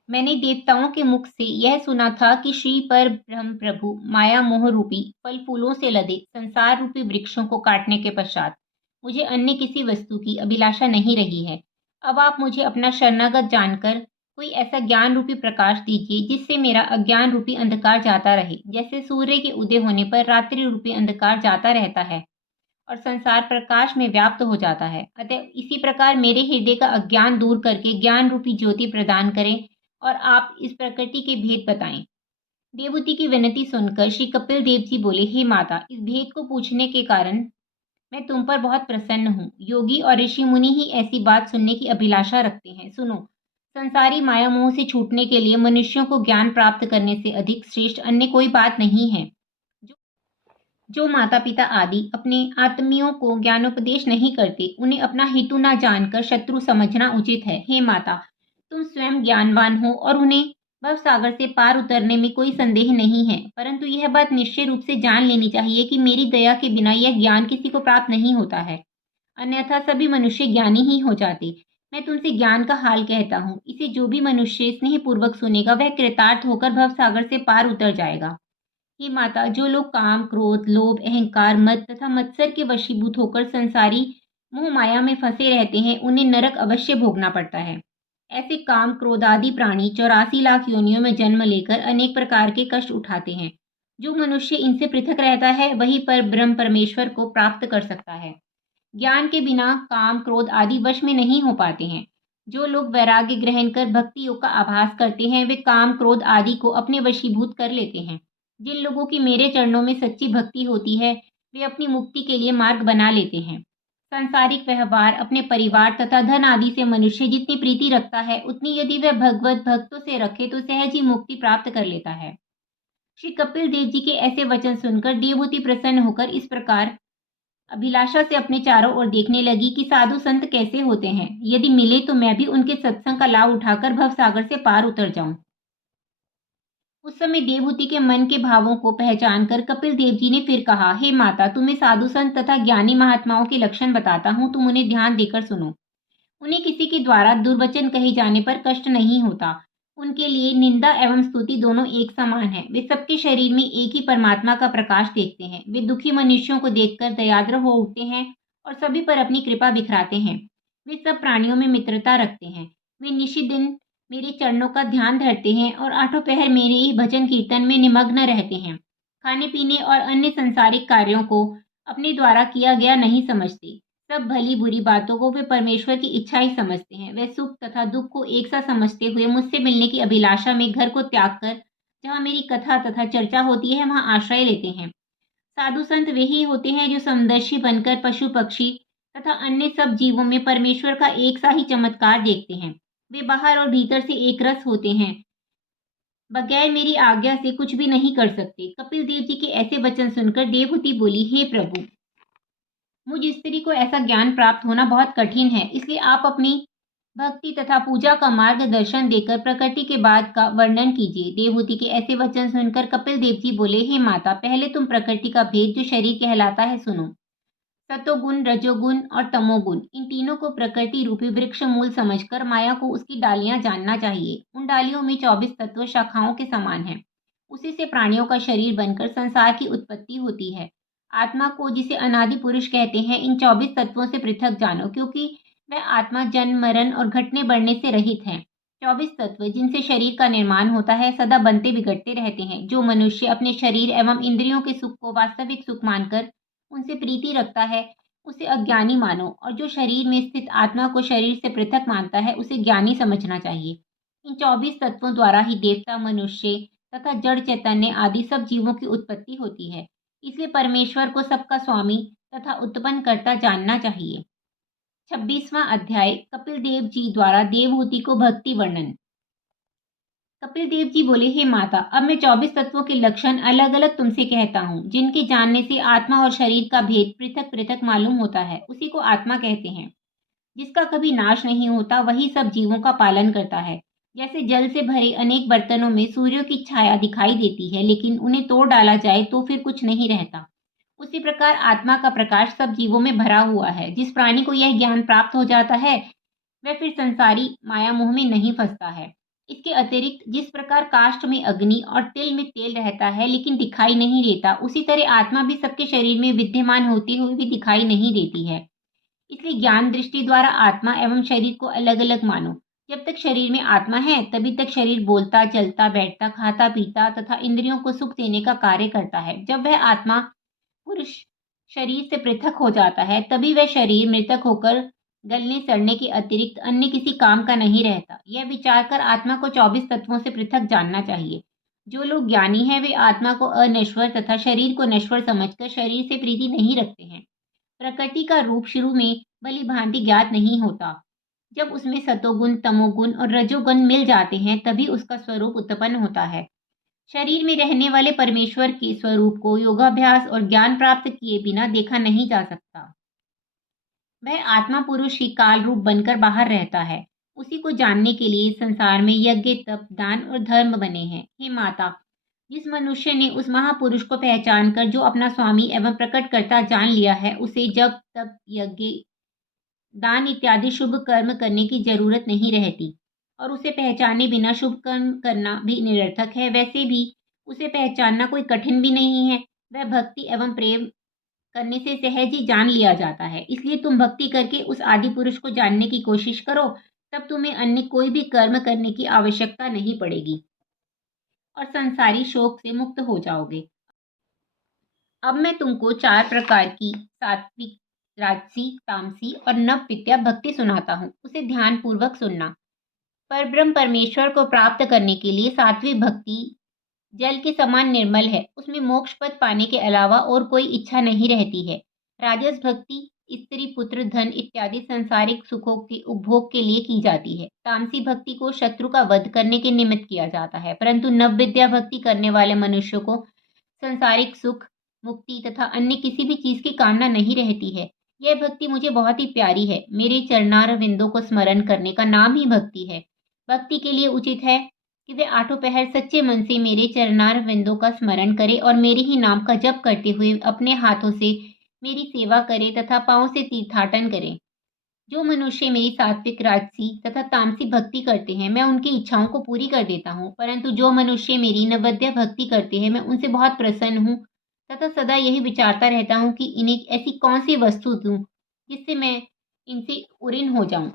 मैंने देवताओं के मुख से यह सुना था कि श्री पर ब्रह्म प्रभु माया मोह रूपी फल फूलों से लदे संसार रूपी वृक्षों को काटने के पश्चात मुझे अन्य किसी वस्तु की अभिलाषा नहीं रही है। अब आप मुझे अपना शरणागत जानकर कोई ऐसा ज्ञान रूपी प्रकाश दीजिए जिससे मेरा अज्ञान रूपी अंधकार जाता रहे, जैसे सूर्य के उदय होने पर रात्रि रूपी अंधकार जाता रहता है और संसार प्रकाश में व्याप्त हो जाता है। अतः इसी प्रकार मेरे हृदय का अज्ञान दूर करके ज्ञान रूपी ज्योति प्रदान करें और आप इस प्रकृति के भेद बताएं। देवहूति की विनती सुनकर श्री कपिल देव जी बोले, हे माता, इस भेद को पूछने के कारण मैं तुम पर बहुत प्रसन्न हूँ। योगी और ऋषि मुनि ही ऐसी बात सुनने की अभिलाषा रखते हैं। सुनो, संसारी माया मोह से छूटने के लिए मनुष्यों को ज्ञान प्राप्त करने से अधिक श्रेष्ठ अन्य कोई बात नहीं है। जो माता पिता आदि अपने आत्मियों को ज्ञानोपदेश नहीं करते उन्हें अपना हेतु न जानकर शत्रु समझना उचित है। हे माता, तुम स्वयं ज्ञानवान हो और उन्हें भव सागर से पार उतरने में कोई संदेह नहीं है, परंतु यह बात निश्चय रूप से जान लेनी चाहिए कि मेरी दया के बिना यह ज्ञान किसी को प्राप्त नहीं होता है, अन्यथा सभी मनुष्य ज्ञानी ही हो जाते। मैं तुमसे ज्ञान का हाल कहता हूँ, इसे जो भी मनुष्य स्नेह पूर्वक सुनेगा वह कृतार्थ होकर भव सागर से पार उतर जाएगा। हे माता, जो लोग काम, क्रोध, लोभ, अहंकार, मद तथा मत्सर के वशीभूत होकर संसारी मोह माया में फंसे रहते हैं उन्हें नरक अवश्य भोगना पड़ता है। ऐसे काम, क्रोध आदि प्राणी 84 लाख योनियों में जन्म लेकर अनेक प्रकार के कष्ट उठाते हैं। जो मनुष्य इनसे पृथक रहता है वही पर ब्रह्म परमेश्वर को प्राप्त कर सकता है। ज्ञान के बिना काम, क्रोध आदि वश में नहीं हो पाते हैं। जो लोग वैराग्य ग्रहण कर भक्ति योग का आभास करते हैं वे काम, क्रोध आदि को अपने वशीभूत कर लेते हैं। जिन लोगों की मेरे चरणों में सच्ची भक्ति होती है वे अपनी मुक्ति के लिए मार्ग बना लेते हैं। सांसारिक व्यवहार, अपने परिवार तथा धन आदि से मनुष्य जितनी प्रीति रखता है उतनी यदि वह भगवत भक्तों से रखे तो सहज ही मुक्ति प्राप्त कर लेता है। श्री कपिल देव जी के ऐसे वचन सुनकर देवहूति प्रसन्न होकर इस प्रकार अभिलाषा से अपने चारों ओर देखने लगी कि साधु संत कैसे होते हैं, यदि मिले तो मैं भी उनके सत्संग का लाभ उठाकर भव सागर से पार उतर जाऊं। उस समय देवहूति के मन के भावों को पहचान कर कपिल देव जी ने फिर कहा, हे माता, तुम्हें साधु संत तथा ज्ञानी महात्माओं के लक्षण बताता हूँ, तुम उन्हें ध्यान देकर सुनो। उन्हें किसी के द्वारा दुर्वचन कहे जाने पर कष्ट नहीं होता। उनके लिए निंदा एवं स्तुति दोनों एक समान है। वे सबके शरीर में एक ही परमात्मा का प्रकाश देखते हैं। वे दुखी मनुष्यों को देखकर दयाद्र हो उठते हैं और सभी पर अपनी कृपा बिखराते हैं। वे सब प्राणियों में मित्रता रखते हैं। वे निशिदिन मेरे चरणों का ध्यान धरते हैं और आठों पहर मेरे ही भजन कीर्तन में निमग्न रहते हैं। खाने पीने और अन्य संसारिक कार्यों को अपने द्वारा किया गया नहीं समझते। सब भली बुरी बातों को वे परमेश्वर की इच्छा ही समझते हैं। वे सुख तथा दुख को एक सा समझते हुए मुझसे मिलने की अभिलाषा में घर को त्याग कर जहाँ मेरी कथा तथा चर्चा होती है वहाँ आश्रय लेते हैं। साधु संत वे ही होते हैं जो समदर्शी बनकर पशु पक्षी तथा अन्य सब जीवों में परमेश्वर का एक सा ही चमत्कार देखते हैं। वे बाहर और भीतर से एक रस होते हैं, बगैर मेरी आज्ञा से कुछ भी नहीं कर सकते। कपिल देव जी के ऐसे वचन सुनकर देवहूति बोली, हे प्रभु, मुझ स्त्री को ऐसा ज्ञान प्राप्त होना बहुत कठिन है, इसलिए आप अपनी भक्ति तथा पूजा का मार्गदर्शन देकर प्रकृति के बाद का वर्णन कीजिए। देवहूति के ऐसे वचन सुनकर कपिल देव जी बोले, हे माता, पहले तुम प्रकृति का भेद जो शरीर कहलाता है सुनो। सतोगुण, रजोगुण और तमोगुण, इन तीनों को प्रकृति रूपी वृक्ष मूल समझकर माया को उसकी डालियां जानना चाहिए। उन डालियों में 24 तत्व शाखाओं के समान हैं। उसी से प्राणियों का शरीर बनकर संसार की उत्पत्ति होती है। आत्मा को, जिसे अनादि पुरुष कहते हैं, इन 24 तत्वों से पृथक जानो, क्योंकि वह आत्मा जन्म मरण और घटने बढ़ने से रहित है। 24 तत्व जिनसे शरीर का निर्माण होता है सदा बनते बिगड़ते रहते हैं। जो मनुष्य अपने शरीर एवं इंद्रियों के सुख को वास्तविक सुख मानकर उनसे प्रीति रखता है उसे अज्ञानी मानो, और जो शरीर में स्थित आत्मा को शरीर से पृथक मानता है उसे ज्ञानी समझना चाहिए। इन 24 तत्वों द्वारा ही देवता, मनुष्य तथा जड़ चैतन्य आदि सब जीवों की उत्पत्ति होती है। इसलिए परमेश्वर को सबका स्वामी तथा उत्पन्न करता जानना चाहिए। 26वां अध्याय, कपिल देव जी द्वारा देवहूति को भक्ति वर्णन। कपिल देव जी बोले, हे माता, अब मैं 24 तत्वों के लक्षण अलग अलग तुमसे कहता हूँ। जिनके जानने से आत्मा और शरीर का भेद पृथक पृथक मालूम होता है, उसी को आत्मा कहते हैं। जिसका कभी नाश नहीं होता वही सब जीवों का पालन करता है। जैसे जल से भरे अनेक बर्तनों में सूर्य की छाया दिखाई देती है, लेकिन उन्हें तोड़ डाला जाए तो फिर कुछ नहीं रहता, उसी प्रकार आत्मा का प्रकाश सब जीवों में भरा हुआ है। जिस प्राणी को यह ज्ञान प्राप्त हो जाता है वह फिर संसारी माया मोह में नहीं फंसता है। इसके अतिरिक्त जिस प्रकार काष्ठ में अग्नि और तिल में तेल रहता है लेकिन दिखाई नहीं देता, उसी तरह आत्मा भी सबके शरीर में विद्यमान होती हुई भी दिखाई नहीं देती है। इसलिए ज्ञान दृष्टि द्वारा आत्मा एवं शरीर को अलग अलग मानो। जब तक शरीर में आत्मा है तभी तक शरीर बोलता, चलता, बैठता, खाता, पीता तथा इंद्रियों को सुख देने का कार्य करता है। जब वह आत्मा पुरुष शरीर से पृथक हो जाता है तभी वह शरीर मृतक होकर गलने सड़ने के अतिरिक्त अन्य किसी काम का नहीं रहता। यह विचार कर आत्मा को 24 तत्वों से पृथक जानना चाहिए। जो लोग ज्ञानी हैं वे आत्मा को अनश्वर तथा शरीर को नश्वर समझकर शरीर से प्रीति नहीं रखते हैं। प्रकृति का रूप शुरू में भली भांति ज्ञात नहीं होता। जब उसमें सतोगुण, तमोगुण और रजोगुण मिल जाते हैं तभी उसका स्वरूप उत्पन्न होता है। शरीर में रहने वाले परमेश्वर के स्वरूप को योगाभ्यास और ज्ञान प्राप्त किए बिना देखा नहीं जा सकता। वह आत्मा पुरुष ही काल रूप बनकर बाहर रहता है। उसी को जानने के लिए संसार में यज्ञ, तप, दान और धर्म बने हैं। हे माता, जिस मनुष्य ने उस महापुरुष को पहचान कर जो अपना स्वामी एवं प्रकट करता जान लिया है, उसे जब तप, यज्ञ, दान इत्यादि शुभ कर्म करने की जरूरत नहीं रहती, और उसे पहचाने बिना शुभ कर्म करना भी निरर्थक है। वैसे भी उसे पहचानना कोई कठिन भी नहीं है। वह भक्ति एवं प्रेम करने से सहज ही जान लिया जाता है। इसलिए तुम भक्ति करके उस आदि पुरुष को जानने की कोशिश करो, तब तुम्हें अन्य कोई भी कर्म करने की आवश्यकता नहीं पड़ेगी और संसारी शोक से मुक्त हो जाओगे। अब मैं तुमको 4 प्रकार की सात्विक, राजसी, तामसी और नव विद्या भक्ति सुनाता हूँ। उसे ध्यान पूर्वक सुनना। परब्रह्म परमेश्वर को प्राप्त करने के लिए सात्विक भक्ति जल के समान निर्मल है। उसमें मोक्ष पद पाने के अलावा और कोई इच्छा नहीं रहती है। राजस भक्ति स्त्री, पुत्र, धन इत्यादि सांसारिक सुखों के उपभोग के लिए की जाती है। तामसी भक्ति को शत्रु का वध करने के निमित्त किया जाता है। परंतु नव विद्या भक्ति करने वाले मनुष्य को सांसारिक सुख, मुक्ति तथा अन्य किसी भी चीज की कामना नहीं रहती है। यह भक्ति मुझे बहुत ही प्यारी है। मेरे चरणार विंदों को स्मरण करने का नाम ही भक्ति है। भक्ति के लिए उचित है कि वे आठों पहर सच्चे मन से मेरे चरणार विंदों का स्मरण करे और मेरे ही नाम का जप करते हुए अपने हाथों से मेरी सेवा करे तथा पांव से तीर्थाटन करे। जो मनुष्य मेरी सात्विक, राजसी तथा तामसी भक्ति करते हैं, मैं उनकी इच्छाओं को पूरी कर देता हूँ, परंतु जो मनुष्य मेरी नैवेद्य भक्ति करते हैं, मैं उनसे बहुत प्रसन्न हूँ तथा सदा यही विचारता रहता हूँ कि इन्हें ऐसी कौन सी वस्तु दूं जिससे मैं इनसे उऋण हो जाऊं।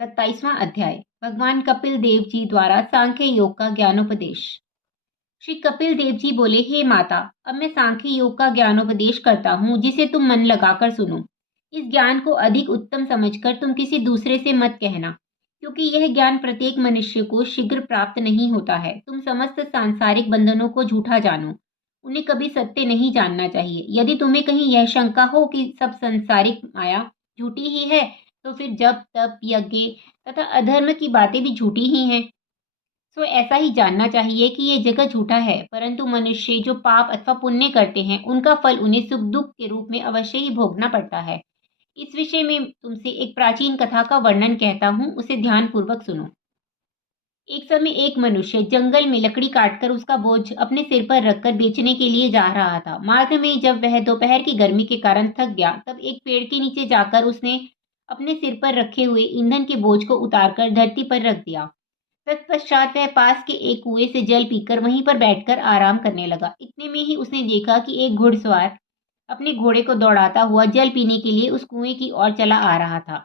27वां अध्याय। भगवान कपिल देव जी द्वारा सांख्य योग का ज्ञानोपदेश। श्री कपिल देव जी बोले, हे माता, अब मैं सांख्य योग का ज्ञानोपदेश करता हूँ जिसे तुम मन लगाकर सुनो। इस ज्ञान को अधिक उत्तम समझकर तुम किसी दूसरे से मत कहना, क्योंकि यह ज्ञान प्रत्येक मनुष्य को शीघ्र प्राप्त नहीं होता है। तुम समस्त सांसारिक बंधनों को झूठा जानो, उन्हें कभी सत्य नहीं जानना चाहिए। यदि तुम्हें कहीं यह शंका हो कि सब सांसारिक माया झूठी ही है, तो फिर जप, तप, यज्ञ तथा अधर्म की बातें भी झूठी ही हैं। तो ऐसा ही जानना चाहिए कि ये जगत झूठा है, परंतु मनुष्य जो पाप अथवा पुण्य करते हैं, उनका फल उन्हें सुख दुख के रूप में अवश्य ही भोगना पड़ता है। इस विषय में तुमसे एक प्राचीन कथा का वर्णन कहता हूँ, उसे ध्यान पूर्वक सुनो। एक समय एक मनुष्य जंगल में लकड़ी काटकर उसका बोझ अपने सिर पर रखकर बेचने के लिए जा रहा था। मार्ग में जब वह दोपहर की गर्मी के कारण थक गया, तब एक पेड़ के नीचे जाकर उसने अपने सिर पर रखे हुए ईंधन के बोझ को उतारकर धरती पर रख दिया। तत्पश्चात वह पास के एक कुएं से जल पीकर वहीं पर बैठकर आराम करने लगा। इतने में ही उसने देखा कि एक घुड़सवार अपने घोड़े को दौड़ाता हुआ जल पीने के लिए उस कुएं की ओर चला आ रहा था।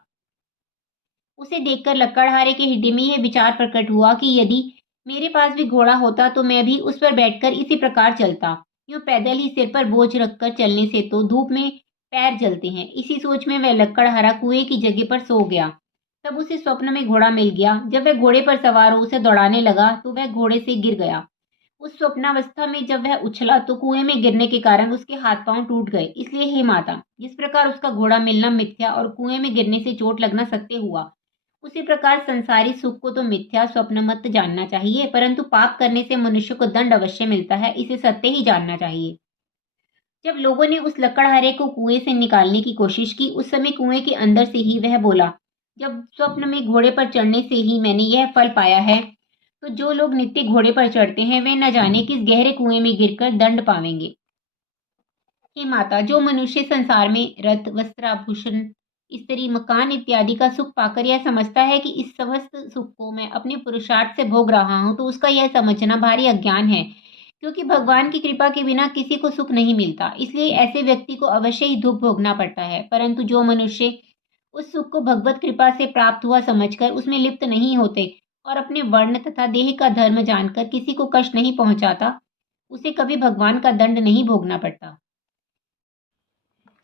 उसे देखकर लक्कड़हारे के हृदय में यह विचार प्रकट हुआ कि यदि मेरे पास भी घोड़ा होता तो मैं भी उस पर बैठकर इसी प्रकार चलता। यूं पैदल ही सिर पर बोझ रखकर चलने से तो धूप में पैर जलते हैं। इसी सोच में वह लक्कड़हारा कुएं की जगह पर सो गया। तब उसे स्वप्न में घोड़ा मिल गया। जब वह घोड़े पर सवार हो उसे दौड़ाने लगा तो वह घोड़े से गिर गया। उस स्वप्नावस्था में जब वह उछला तो कुएं में गिरने के कारण उसके हाथ पांव टूट गए। इसलिए हे माता, जिस प्रकार उसका घोड़ा मिलना मिथ्या और कुएं में गिरने से चोट लगना सत्य हुआ, उसी प्रकार संसारी सुख को तो मिथ्या स्वप्न मत जानना चाहिए, परंतु पाप करने से मनुष्य को दंड अवश्य मिलता है, इसे सत्य ही जानना चाहिए। जब लोगों ने उस लकड़हारे को कुएं से निकालने की कोशिश की, उस समय कुएं के अंदर से ही वह बोला, जब स्वप्न में घोड़े पर चढ़ने से ही मैंने यह फल पाया है, तो जो लोग नित्य घोड़े पर चढ़ते हैं वे न जाने किस गहरे कुएं में गिरकर दंड पावेंगे। हे माता, जो मनुष्य संसार में रथ, वस्त्राभूषण, स्त्री, मकान इत्यादि का सुख पाकर यह समझता है कि इस समस्त सुख को मैं अपने पुरुषार्थ से भोग रहा हूं, तो उसका यह समझना भारी अज्ञान है, क्योंकि भगवान की कृपा के बिना किसी को सुख नहीं मिलता। इसलिए ऐसे व्यक्ति को अवश्य ही दुख भोगना पड़ता है। परंतु जो मनुष्य उस सुख को भगवत कृपा से प्राप्त हुआ समझकर उसमें लिप्त नहीं होते और अपने वर्ण तथा देह का धर्म जानकर किसी को कष्ट नहीं पहुंचाता, उसे कभी भगवान का दंड नहीं भोगना पड़ता।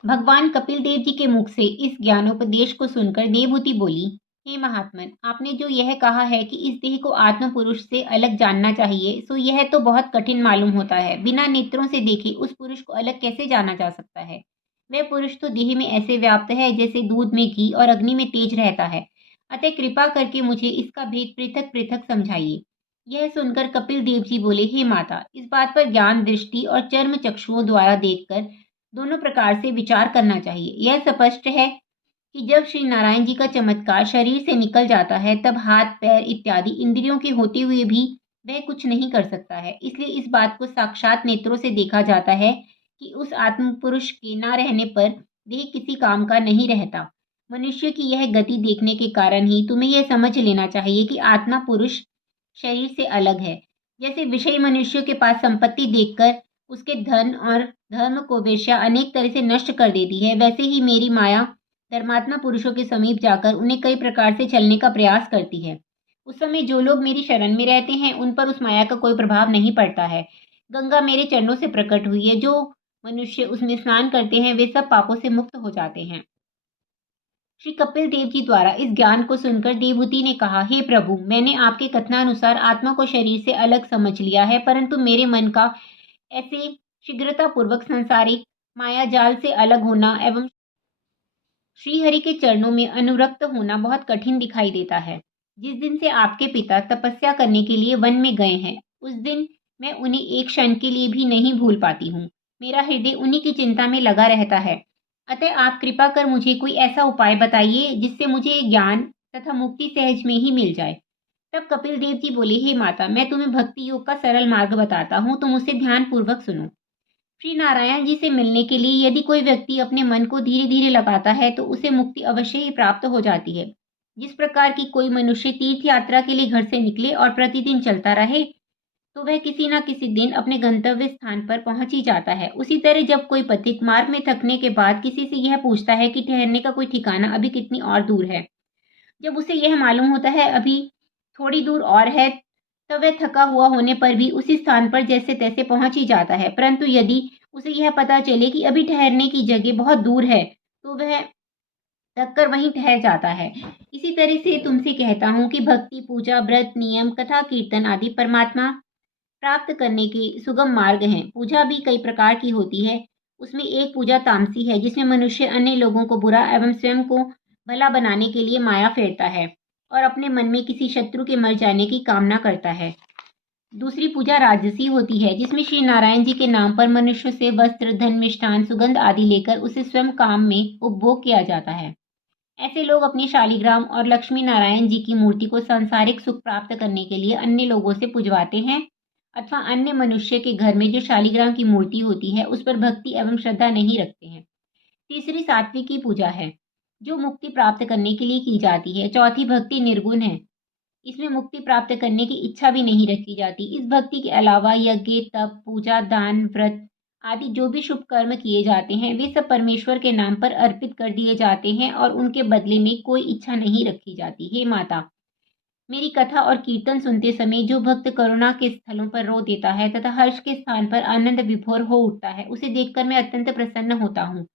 भगवान कपिल देव जी के मुख से इस ज्ञानोपदेश को सुनकर देवहूति बोली, हे महात्मन, आपने जो यह कहा है कि इस देह को आत्म पुरुष से अलग जानना चाहिए, सो यह तो बहुत कठिन मालूम होता है। बिना नेत्रों से देखे उस पुरुष को अलग कैसे जाना जा सकता है? वह पुरुष तो देह में ऐसे व्याप्त है जैसे दूध में घी और अग्नि में तेज रहता है। अतः कृपा करके मुझे इसका भेद पृथक पृथक समझाइए। यह सुनकर कपिल देव जी बोले, हे माता, इस बात पर ज्ञान दृष्टि और चर्म चक्षुओं द्वारा देखकर दोनों प्रकार से विचार करना चाहिए। यह स्पष्ट है कि जब श्री नारायण जी का चमत्कार शरीर से निकल जाता है, तब हाथ, पैर इत्यादि इंद्रियों के होते हुए भी वह कुछ नहीं कर सकता है। इसलिए इस बात को साक्षात नेत्रों से देखा जाता है कि उस आत्म पुरुष के न रहने पर देह किसी काम का नहीं रहता। मनुष्य की यह गति देखने के कारण ही तुम्हें यह समझ लेना चाहिए कि आत्मा पुरुष शरीर से अलग है। जैसे विषयी मनुष्य के पास संपत्ति देखकर उसके धन और धर्म को वेश्या अनेक तरह से नष्ट कर देती है, वैसे ही मेरी माया धर्मात्मा पुरुषों के समीप जाकर उन्हें कई प्रकार से छलने का प्रयास करती है। उस समय जो लोग मेरी शरण में रहते हैं, उन पर उस माया का कोई प्रभाव नहीं पड़ता है। गंगा मेरे चरणों से प्रकट हुई है। जो मनुष्य उसमें स्नान करते हैं, वे सब पापों से मुक्त हो जाते हैं। श्री कपिल देव जी द्वारा इस ज्ञान को सुनकर देवहूति ने कहा, हे प्रभु, मैंने आपके कथनानुसार आत्मा को शरीर से अलग समझ लिया है, परंतु मेरे मन का ऐसे शीघ्रतापूर्वक सांसारिक माया जाल से अलग होना एवं श्रीहरि के चरणों में अनुरक्त होना बहुत कठिन दिखाई देता है। जिस दिन से आपके पिता तपस्या करने के लिए वन में गए हैं, उस दिन मैं उन्हें एक क्षण के लिए भी नहीं भूल पाती हूँ। मेरा हृदय उन्हीं की चिंता में लगा रहता है। अतः आप कृपा कर मुझे कोई ऐसा उपाय बताइए जिससे मुझे ज्ञान तथा मुक्ति सहज में ही मिल जाए। तब कपिल देव जी बोले, हे माता, मैं तुम्हें भक्ति योग का सरल मार्ग बताता हूँ, तुम उसे ध्यान पूर्वक सुनो। श्री नारायण जी से मिलने के लिए यदि कोई व्यक्ति अपने मन को धीरे धीरे लगाता है तो उसे मुक्ति अवश्य ही प्राप्त हो जाती है। जिस प्रकार की कोई मनुष्य तीर्थ यात्रा के लिए घर से निकले और प्रतिदिन चलता रहे तो वह किसी न किसी दिन अपने गंतव्य स्थान पर पहुंच ही जाता है। उसी तरह जब कोई पथिक मार्ग में थकने के बाद किसी से यह पूछता है कि ठहरने का कोई ठिकाना अभी कितनी और दूर है, जब उसे यह मालूम होता है अभी थोड़ी दूर और है, तब वह थका हुआ होने पर भी उसी स्थान पर जैसे तैसे पहुंच ही जाता है। परंतु यदि उसे यह पता चले कि अभी ठहरने की जगह बहुत दूर है तो वह थक कर वहीं ठहर जाता है। इसी तरह से तुमसे कहता हूँ कि भक्ति, पूजा, व्रत, नियम, कथा, कीर्तन आदि परमात्मा प्राप्त करने के सुगम मार्ग हैं। पूजा भी कई प्रकार की होती है। उसमें एक पूजा तामसी है जिसमें मनुष्य अन्य लोगों को बुरा एवं स्वयं को भला बनाने के लिए माया फेरता है और अपने मन में किसी शत्रु के मर जाने की कामना करता है। दूसरी पूजा राजसी होती है जिसमें श्री नारायण जी के नाम पर मनुष्य से वस्त्र, धन, मिष्ठान, सुगंध आदि लेकर उसे स्वयं काम में उपभोग किया जाता है। ऐसे लोग अपनी शालिग्राम और लक्ष्मी नारायण जी की मूर्ति को सांसारिक सुख प्राप्त करने के लिए अन्य लोगों से पुजवाते हैं अथवा अन्य मनुष्य के घर में जो शालिग्राम की मूर्ति होती है उस पर भक्ति एवं श्रद्धा नहीं रखते हैं। तीसरी सात्विक की पूजा है जो मुक्ति प्राप्त करने के लिए की जाती है। चौथी भक्ति निर्गुण है, इसमें मुक्ति प्राप्त करने की इच्छा भी नहीं रखी जाती। इस भक्ति के अलावा यज्ञ, तप, पूजा, दान, व्रत आदि जो भी शुभ कर्म किए जाते हैं वे सब परमेश्वर के नाम पर अर्पित कर दिए जाते हैं और उनके बदले में कोई इच्छा नहीं रखी जाती। हे माता, मेरी कथा और कीर्तन सुनते समय जो भक्त करुणा के स्थलों पर रो देता है तथा हर्ष के स्थान पर आनंद विभोर हो उठता है, उसे देखकर मैं अत्यंत प्रसन्न होता हूँ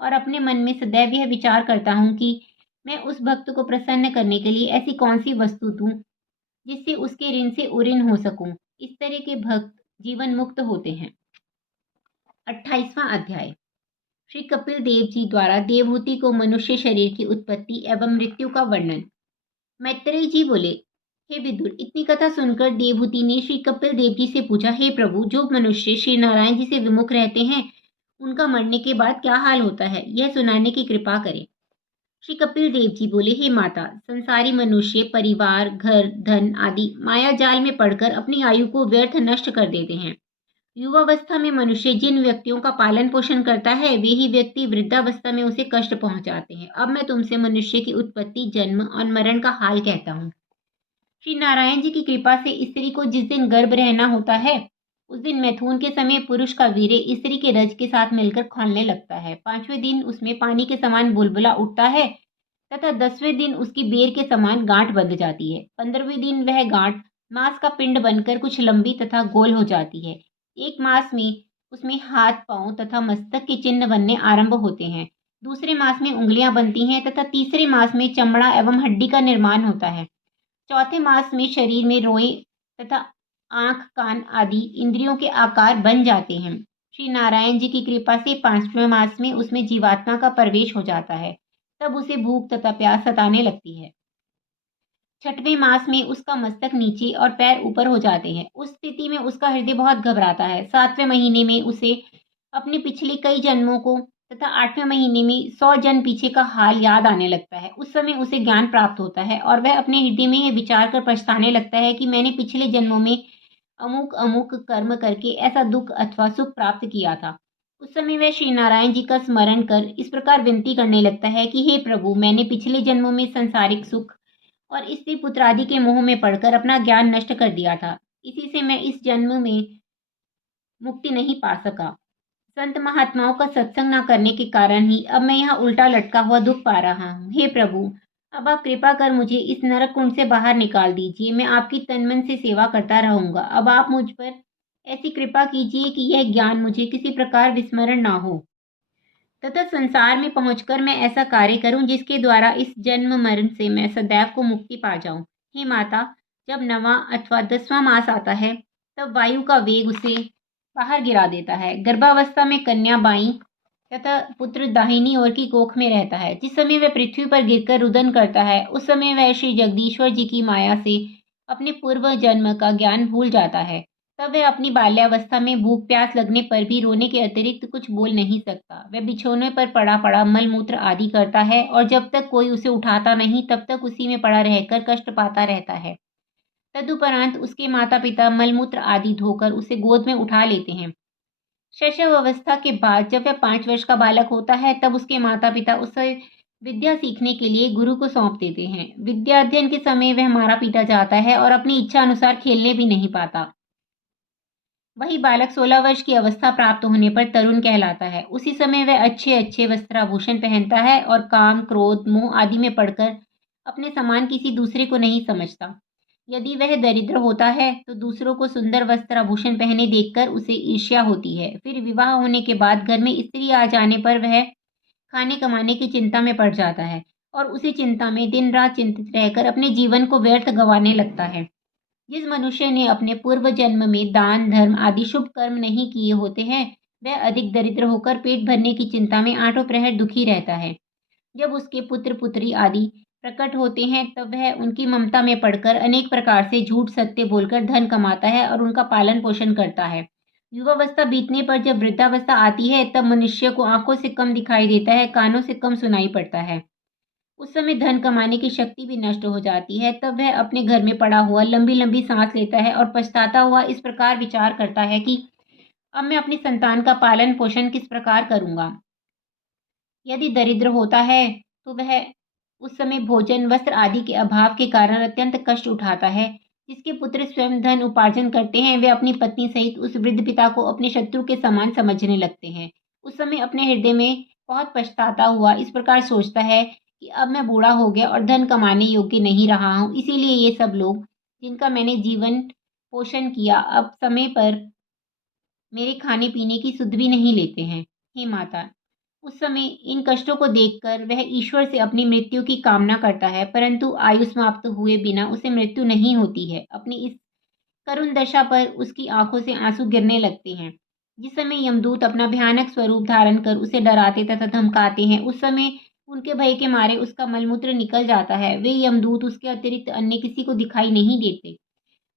और अपने मन में सदैव यह विचार करता हूँ कि मैं उस भक्त को प्रसन्न करने के लिए ऐसी कौन सी वस्तु दूं जिससे उसके ऋण से उऋण हो सकूं। इस तरह के भक्त जीवन मुक्त होते हैं। 28वां अध्याय। श्री कपिल देव जी द्वारा देवहूति को मनुष्य शरीर की उत्पत्ति एवं मृत्यु का वर्णन। मैत्रेय जी बोले, हे विदुर, इतनी कथा सुनकर देवहूति ने श्री कपिल देव जी से पूछा, हे प्रभु, जो मनुष्य श्री नारायण जी से विमुख रहते हैं उनका मरने के बाद क्या हाल होता है, यह सुनाने की कृपा करें। श्री कपिल देव जी बोले, हे माता, संसारी मनुष्य परिवार, घर, धन आदि माया जाल में पड़कर अपनी आयु को व्यर्थ नष्ट कर देते हैं। युवावस्था में मनुष्य जिन व्यक्तियों का पालन पोषण करता है वे ही व्यक्ति वृद्धावस्था में उसे कष्ट पहुंचाते हैं। अब मैं तुमसे मनुष्य की उत्पत्ति, जन्म और मरण का हाल कहता हूँ। श्री नारायण जी की कृपा से स्त्री को जिस दिन गर्भ रहना होता है उस दिन मैथुन के समय पुरुष का वीर्य स्त्री के रज के साथ मिलकर खौलने लगता है। 5वें दिन उसमें पानी के समान बुलबुला उठता है तथा 10वें दिन उसकी बेर के समान गांठ बंध जाती है। 15वें दिन वह गांठ मांस का पिंड बनकर कुछ लंबी तथा गोल हो जाती है। 1 मास में उसमें हाथ, पांव तथा मस्तक के चिन्ह बनने आरंभ होते हैं। दूसरे मास में उंगलियां बनती हैं तथा तीसरे मास में चमड़ा एवं हड्डी का निर्माण होता है। चौथे मास में शरीर में रोए तथा आंख, कान आदि इंद्रियों के आकार बन जाते हैं। श्री नारायण जी की कृपा से 5वें मास में उसमें जीवात्मा का प्रवेश हो जाता है। तब उसे भूख तथा प्यास सताने लगती है। 6वें मास में उसका मस्तक नीचे और पैर ऊपर हो जाते हैं। उस स्थिति में उसका हृदय बहुत घबराता है। 7वें महीने में उसे अपने पिछले कई जन्मों को तथा 8वें महीने में 100 जन्म पीछे का हाल याद आने लगता है। उस समय उसे ज्ञान प्राप्त होता है और वह अपने हृदय में यह विचार कर पछताने लगता है कि मैंने पिछले जन्मों में अमुक अमुक कर्म करके ऐसा दुख अथवा सुख प्राप्त किया था। उस समय वह श्री नारायण जी का स्मरण कर इस प्रकार विनती करने लगता है कि हे प्रभु, मैंने पिछले जन्मों में संसारिक सुख और स्त्री पुत्र आदि के मोह में पड़कर अपना ज्ञान नष्ट कर दिया था। इसी से मैं इस जन्म में मुक्ति नहीं पा सका। संत महात्माओं का सत्संग न करने के कारण ही अब मैं यहाँ उल्टा लटका हुआ दुख पा रहा हूँ। हे प्रभु, अब आप कृपा कर मुझे इस नरक कुंड से बाहर निकाल दीजिए। मैं आपकी तन मन से सेवा करता रहूंगा। अब आप मुझ पर ऐसी कृपा कीजिए कि यह ज्ञान मुझे किसी प्रकार विस्मरण ना हो तथा संसार में पहुंचकर मैं ऐसा कार्य करूं जिसके द्वारा इस जन्म मरण से मैं सदैव को मुक्ति पा जाऊं। हे माता, जब 9वां अथवा 10वां मास आता है तब वायु का वेग उसे बाहर गिरा देता है। गर्भावस्था में कन्या बाईं तथा पुत्र दाहिनी ओर की कोख में रहता है। जिस समय वह पृथ्वी पर गिरकर रुदन करता है उस समय वह श्री जगदीश्वर जी की माया से अपने पूर्व जन्म का ज्ञान भूल जाता है। तब वह अपनी बाल्यावस्था में भूख प्यास लगने पर भी रोने के अतिरिक्त कुछ बोल नहीं सकता। वह बिछौने पर पड़ा पड़ा मल मूत्र आदि करता है और जब तक कोई उसे उठाता नहीं तब तक उसी में पड़ा रहकर कष्ट पाता रहता है। तदुपरांत उसके माता पिता मलमूत्र आदि धोकर उसे गोद में उठा लेते हैं। शैशव अवस्था के बाद जब वह 5 वर्ष का बालक होता है तब उसके माता पिता उसे विद्या सीखने के लिए गुरु को सौंप देते हैं। विद्या अध्ययन के समय वह मारा पीटा जाता है और अपनी इच्छा अनुसार खेलने भी नहीं पाता। वही बालक 16 वर्ष की अवस्था प्राप्त होने पर तरुण कहलाता है। उसी समय वह अच्छे अच्छे वस्त्राभूषण पहनता है और काम, क्रोध, मोह आदि में पड़कर अपने समान किसी दूसरे को नहीं समझता। यदि वह दरिद्र होता है तो दूसरों को सुंदर वस्त्राभूषण पहने देखकर उसे ईर्ष्या होती है। फिर विवाह होने के बाद घर में स्त्री आ जाने पर वह खाने कमाने की चिंता में पड़ जाता है और उसी चिंता में दिन रात चिंतित रहकर अपने जीवन को व्यर्थ गंवाने लगता है। जिस मनुष्य ने अपने पूर्व जन्म में दान, धर्म आदि शुभ कर्म नहीं किए होते हैं, वह अधिक दरिद्र होकर पेट भरने की चिंता में आठों प्रहर दुखी रहता है। जब उसके पुत्र पुत्री आदि प्रकट होते हैं तब वह उनकी ममता में पड़कर अनेक प्रकार से झूठ सत्य बोलकर धन कमाता है और उनका पालन पोषण करता है। युवावस्था बीतने पर जब वृद्धावस्था आती है तब मनुष्य को आंखों से कम दिखाई देता है, कानों से कम सुनाई पड़ता है। उस समय धन कमाने की शक्ति भी नष्ट हो जाती है। तब वह अपने घर में पड़ा हुआ लंबी लंबी सांस लेता है और पछताता हुआ इस प्रकार विचार करता है कि अब मैं अपनी संतान का पालन पोषण किस प्रकार करूंगा। यदि दरिद्र होता है तो वह उस समय भोजन, वस्त्र आदि के अभाव के कारण अत्यंत कष्ट उठाता है। जिसके पुत्र स्वयं धन उपार्जन करते हैं वे अपनी पत्नी सहित उस वृद्ध पिता को अपने शत्रु के समान समझने लगते हैं। उस समय अपने हृदय में बहुत पछताता हुआ इस प्रकार सोचता है कि अब मैं बूढ़ा हो गया और धन कमाने योग्य नहीं रहा हूँ, इसीलिए ये सब लोग जिनका मैंने जीवन पोषण किया अब समय पर मेरे खाने पीने की सुध भी नहीं लेते हैं। हे माता, उस समय इन कष्टों को देखकर वह ईश्वर से अपनी मृत्यु की कामना करता है, परंतु आयु समाप्त हुए बिना उसे मृत्यु नहीं होती है। अपनी इस करुण दशा पर उसकी आंखों से आंसू गिरने लगते हैं। जिस समय यमदूत अपना भयानक स्वरूप धारण कर उसे डराते तथा धमकाते हैं, उस समय उनके भय के मारे उसका मलमूत्र निकल जाता है। वे यमदूत उसके अतिरिक्त अन्य किसी को दिखाई नहीं देते।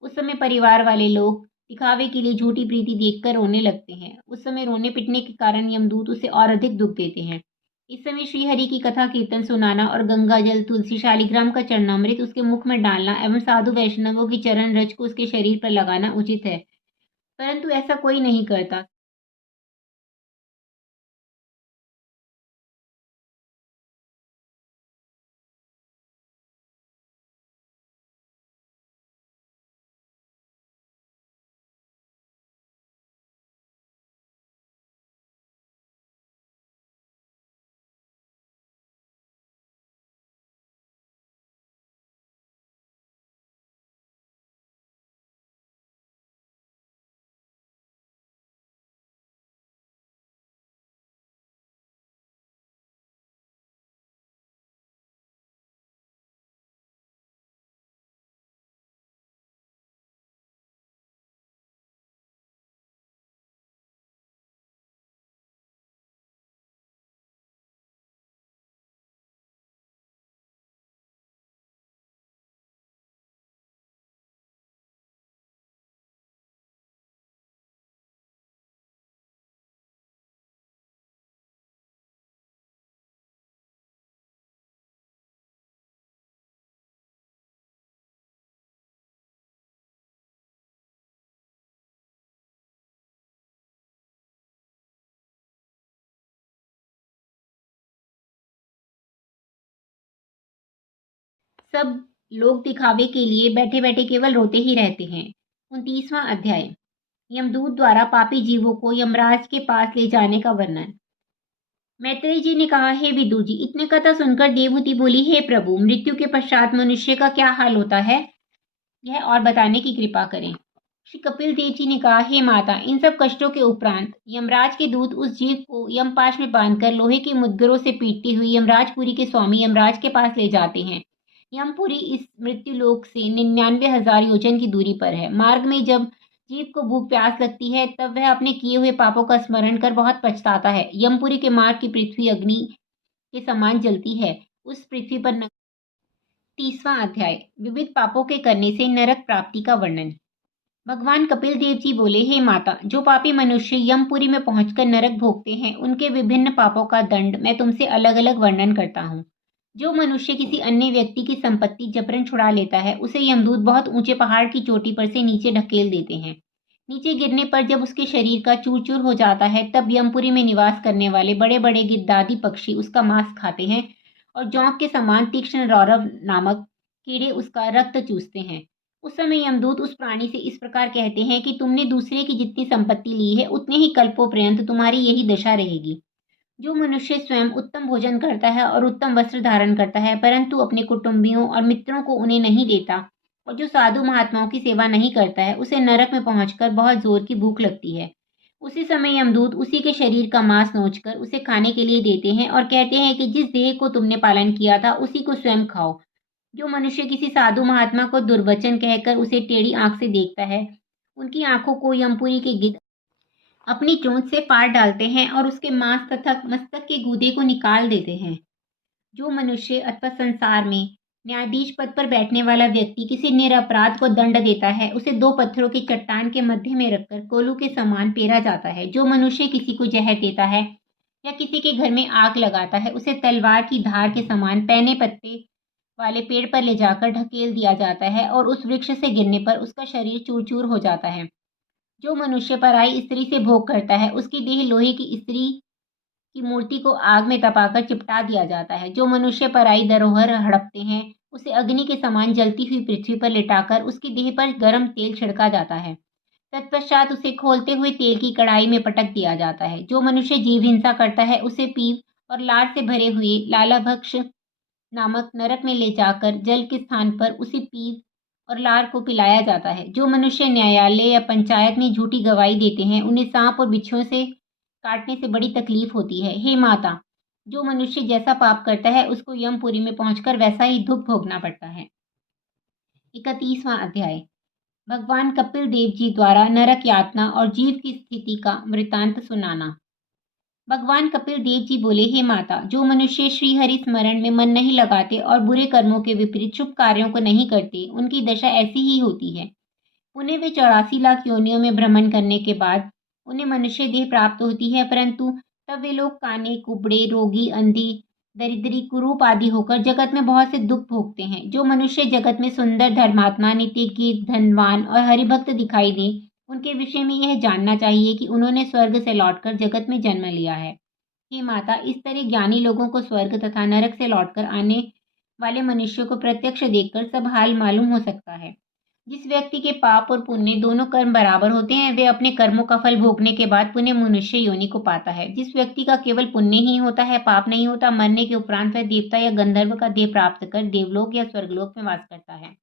उस समय परिवार वाले लोग दिखावे के लिए झूठी प्रीति देखकर रोने लगते हैं। उस समय रोने पिटने के कारण यमदूत उसे और अधिक दुख देते हैं। इस समय श्रीहरि की कथा कीर्तन सुनाना और गंगा जल, तुलसी, शालिग्राम का चरणामृत उसके मुख में डालना एवं साधु वैष्णवों की चरण रज को उसके शरीर पर लगाना उचित है, परंतु ऐसा कोई नहीं करता। सब लोग दिखावे के लिए बैठे बैठे केवल रोते ही रहते हैं। 29वां अध्याय, यमदूत द्वारा पापी जीवों को यमराज के पास ले जाने का वर्णन। मैत्रेय जी ने कहा, हे विदुर जी, इतने कथा सुनकर देवहूति बोली, हे प्रभु, मृत्यु के पश्चात मनुष्य का क्या हाल होता है, यह और बताने की कृपा करें। श्री कपिल देव जी ने कहा, हे माता, इन सब कष्टों के उपरांत यमराज के दूत उस जीव को यमपाश में बांधकर लोहे के मुद्गरों से पीटती हुई यमराजपुरी के स्वामी यमराज के पास ले जाते हैं। यमपुरी इस मृत्यु लोक से 99,000 योजन की दूरी पर है। मार्ग में जब जीव को भूख प्यास लगती है तब वह अपने किए हुए पापों का स्मरण कर बहुत पछताता है। यमपुरी के मार्ग की पृथ्वी अग्नि के समान जलती है। उस पृथ्वी पर 30वां अध्याय, विविध पापों के करने से नरक प्राप्ति का वर्णन। भगवान कपिल देव जी बोले, हे माता, जो पापी मनुष्य यमपुरी में पहुंचकर नरक भोगते हैं उनके विभिन्न पापों का दंड मैं तुमसे अलग अलग वर्णन करता हूँ। जो मनुष्य किसी अन्य व्यक्ति की संपत्ति जबरन छुड़ा लेता है उसे यमदूत बहुत ऊंचे पहाड़ की चोटी पर से नीचे ढकेल देते हैं। नीचे गिरने पर जब उसके शरीर का चूर चूर हो जाता है तब यमपुरी में निवास करने वाले बड़े बड़े गिद्दादी पक्षी उसका मांस खाते हैं और जौंक के समान तीक्ष्ण रौरव नामक कीड़े उसका रक्त चूसते हैं। उस समय यमदूत उस प्राणी से इस प्रकार कहते हैं कि तुमने दूसरे की जितनी संपत्ति ली है उतने ही कल्पों पर्यंत तुम्हारी यही दशा रहेगी। जो मनुष्य स्वयं उत्तम भोजन करता है और उत्तम वस्त्र धारण करता है परंतु अपने कुटुंबियों और मित्रों को उन्हें नहीं देता और जो साधु महात्माओं की सेवा नहीं करता है उसे नरक में पहुंचकर बहुत जोर की भूख लगती है। उसी समय यमदूत उसी के शरीर का मांस नोचकर उसे खाने के लिए देते हैं और कहते हैं कि जिस देह को तुमने पालन किया था उसी को स्वयं खाओ। जो मनुष्य किसी साधु महात्मा को दुर्वचन कहकर उसे टेढ़ी आंख से देखता है उनकी आंखों को यमपुरी के गिद्ध अपनी चोंच से फाड़ डालते हैं और उसके मांस तथा मस्तक के गूदे को निकाल देते हैं। जो मनुष्य अथवा संसार में न्यायाधीश पद पर बैठने वाला व्यक्ति किसी निरपराध को दंड देता है उसे दो पत्थरों की चट्टान के मध्य में रखकर कोलू के समान पेरा जाता है। जो मनुष्य किसी को जहर देता है या किसी के घर में आग लगाता है उसे तलवार की धार के समान पैने पत्ते वाले पेड़ पर ले जाकर ढकेल दिया जाता है और उस वृक्ष से गिरने पर उसका शरीर चूर चूर हो जाता है। जो मनुष्य पराई स्त्री से भोग करता है उसकी देह लोहे की स्त्री की मूर्ति को आग में तपाकर चिपटा दिया जाता है। जो मनुष्य पराई धरोहर हड़पते हैं उसे अग्नि के समान जलती हुई पृथ्वी पर लिटाकर उसकी देह पर गर्म तेल छिड़का जाता है। तत्पश्चात उसे खोलते हुए तेल की कढ़ाई में पटक दिया जाता है। जो मनुष्य जीव हिंसा करता है उसे पीप और लार से भरे हुए लालाभक्ष नामक नरक में ले जाकर जल के स्थान पर उसी पीप और लार को पिलाया जाता है। जो मनुष्य न्यायालय या पंचायत में झूठी गवाही देते हैं उन्हें सांप और बिच्छुओं से काटने से बड़ी तकलीफ होती है। हे माता, जो मनुष्य जैसा पाप करता है उसको यमपुरी में पहुंचकर वैसा ही दुख भोगना पड़ता है। 31वां अध्याय। भगवान कपिल देव जी द्वारा नरक यातना और जीव की स्थिति का वृतांत सुनाना। भगवान कपिल देव जी बोले, हे माता, जो मनुष्य श्री हरि स्मरण में मन नहीं लगाते और बुरे कर्मों के विपरीत शुभ कार्यों को नहीं करते उनकी दशा ऐसी ही होती है। उन्हें वे 84 लाख योनियों में भ्रमण करने के बाद उन्हें मनुष्य देह प्राप्त होती है परंतु तब वे लोग काने कुबड़े रोगी अंधी दरिद्री कुरूप आदि होकर जगत में बहुत से दुख भोगते हैं। जो मनुष्य जगत में सुंदर धर्मात्मा नीतिज्ञ धनवान और हरिभक्त दिखाई दे उनके विषय में यह जानना चाहिए कि उन्होंने स्वर्ग से लौटकर जगत में जन्म लिया है। हे माता, इस तरह ज्ञानी लोगों को स्वर्ग तथा नरक से लौटकर आने वाले मनुष्यों को प्रत्यक्ष देखकर सब हाल मालूम हो सकता है। जिस व्यक्ति के पाप और पुण्य दोनों कर्म बराबर होते हैं वे अपने कर्मों का फल भोगने के बाद पुण्य मनुष्य योनि को पाता है। जिस व्यक्ति का केवल पुण्य ही होता है पाप नहीं होता मरने के उपरांत वह देवता या गंधर्व का देह प्राप्त कर देवलोक या स्वर्गलोक में वास करता है।